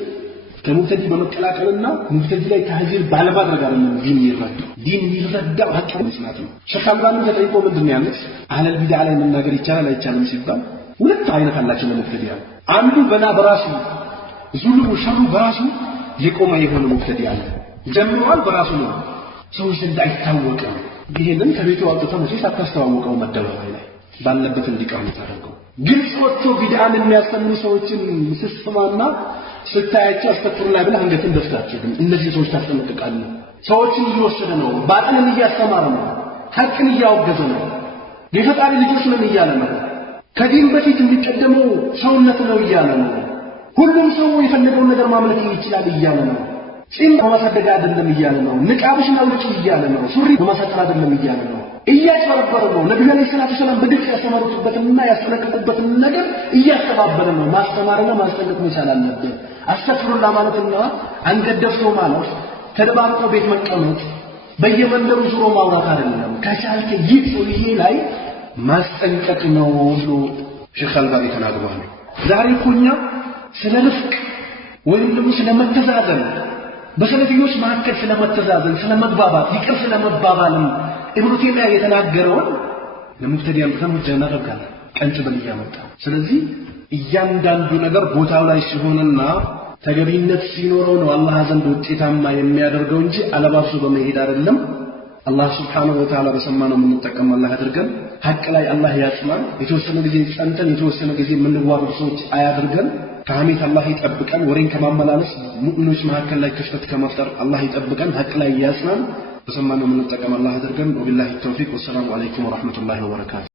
ከሙፍቲ በመቀላቀልና ሙፍቲ ላይ ተህዚር ባለማድረግ አይደለም ዲን ይረዳው። ዲን ይረዳው ሐቅን መስማት ነው። ሸህ አልባኒ ተጠይቆ ምንድነው ያሉት? አህለል ቢድዓ ላይ መናገር ይቻላል አይቻልም ሲባል ሁለት አይነት አላቸው ሙፍቲ ያለ። አንዱ ገና በራሱ ዙልሙ ሸሩ በራሱ የቆመ የሆነ ሙፍቲ ያለ ጀምሯል፣ በራሱ ነው ሰዎች እንዳይታወቅም ይሄንን ከቤቱ አውጥተው መቼ ሳታስተዋውቀው መደባባይ ላይ ባለበት እንዲቀርቡ ታደርገው። ግልጽ ወጥቶ ቢድዓን የሚያስተምሩ ሰዎችን ስትሰማና ስታያቸው አስተክሩላ ብለህ አንገትን ደፍታችሁ ግን እነዚህ ሰዎች ታስጠነቅቃለህ። ሰዎችን እየወሰደ ነው፣ ባጥልን እያስተማረ ነው፣ ሐቅን እያወገዘ ነው፣ የፈጣሪ ልጆች ነን እያለ ነው፣ ከዲን በፊት የሚቀደመው ሰውነት ነው እያለ ነው፣ ሁሉም ሰው የፈለገውን ነገር ማምለክ ይችላል እያለ ነው፣ ጺም በማሳደግ አይደለም እያለ ነው፣ ንቃብሽን አውጪ እያለ ነው፣ ሱሪ በማሳጠር አይደለም እያለ ነው። እያጭበረበረ ነው። ነብዩ አለይሂ ሰላቱ ሰላም በግልጽ ያስተማሩበትና ያስጠነቀቁበትን ነገር እያስተባበረ ነው። ማስተማርና ማስጠንቀቅ መቻል አለበት። አስተፍሩላ ማለትና አንገደፍቶ ማለት ተደባርቆ ቤት መቀመጥ በየመንደሩ ዙሮ ማውራት አይደለም። ከቻልከ ይህ ሰውዬ ላይ ማስጠንቀቅ ነው ብሎ ሼኽ አልባኒ ተናግረዋል። ዛሬ እኛ ስለ ንፍቅ ወይም ደግሞ ስለ መተዛዘን በሰለፊዮች መካከል ስለ መተዛዘን ስለ መግባባት ይቅር ስለ መባባልም ኢብኑ ተይሚያ የተናገረውን ለሙብተዲያን ተሙጀ እናደርጋለን ቀንጭበን እያመጣ። ስለዚህ እያንዳንዱ ነገር ቦታው ላይ ሲሆንና ተገቢነት ሲኖረው ነው አላህ ዘንድ ውጤታማ የሚያደርገው እንጂ አለባብሶ በመሄድ አይደለም። አላህ Subhanahu Wa Ta'ala በሰማነው የምንጠቀም አላህ ያድርገን። ሐቅ ላይ አላህ ያጽናን። የተወሰነ ጊዜ ጸንተን የተወሰነ ጊዜ የምንዋረድ ሰዎች አያድርገን። ከሐሜት አላህ ይጠብቀን። ወሬን ከማመላለስ ሙእሚኖች መካከል ላይ ክፍተት ከመፍጠር አላህ ይጠብቀን። ሐቅ ላይ ያጽናን። በሰማነው የምንጠቀም አላህ ያድርገን። ወቢላሂ ተውፊቅ ወሰላሙ አለይኩም ወራህመቱላሂ ወበረካቱ።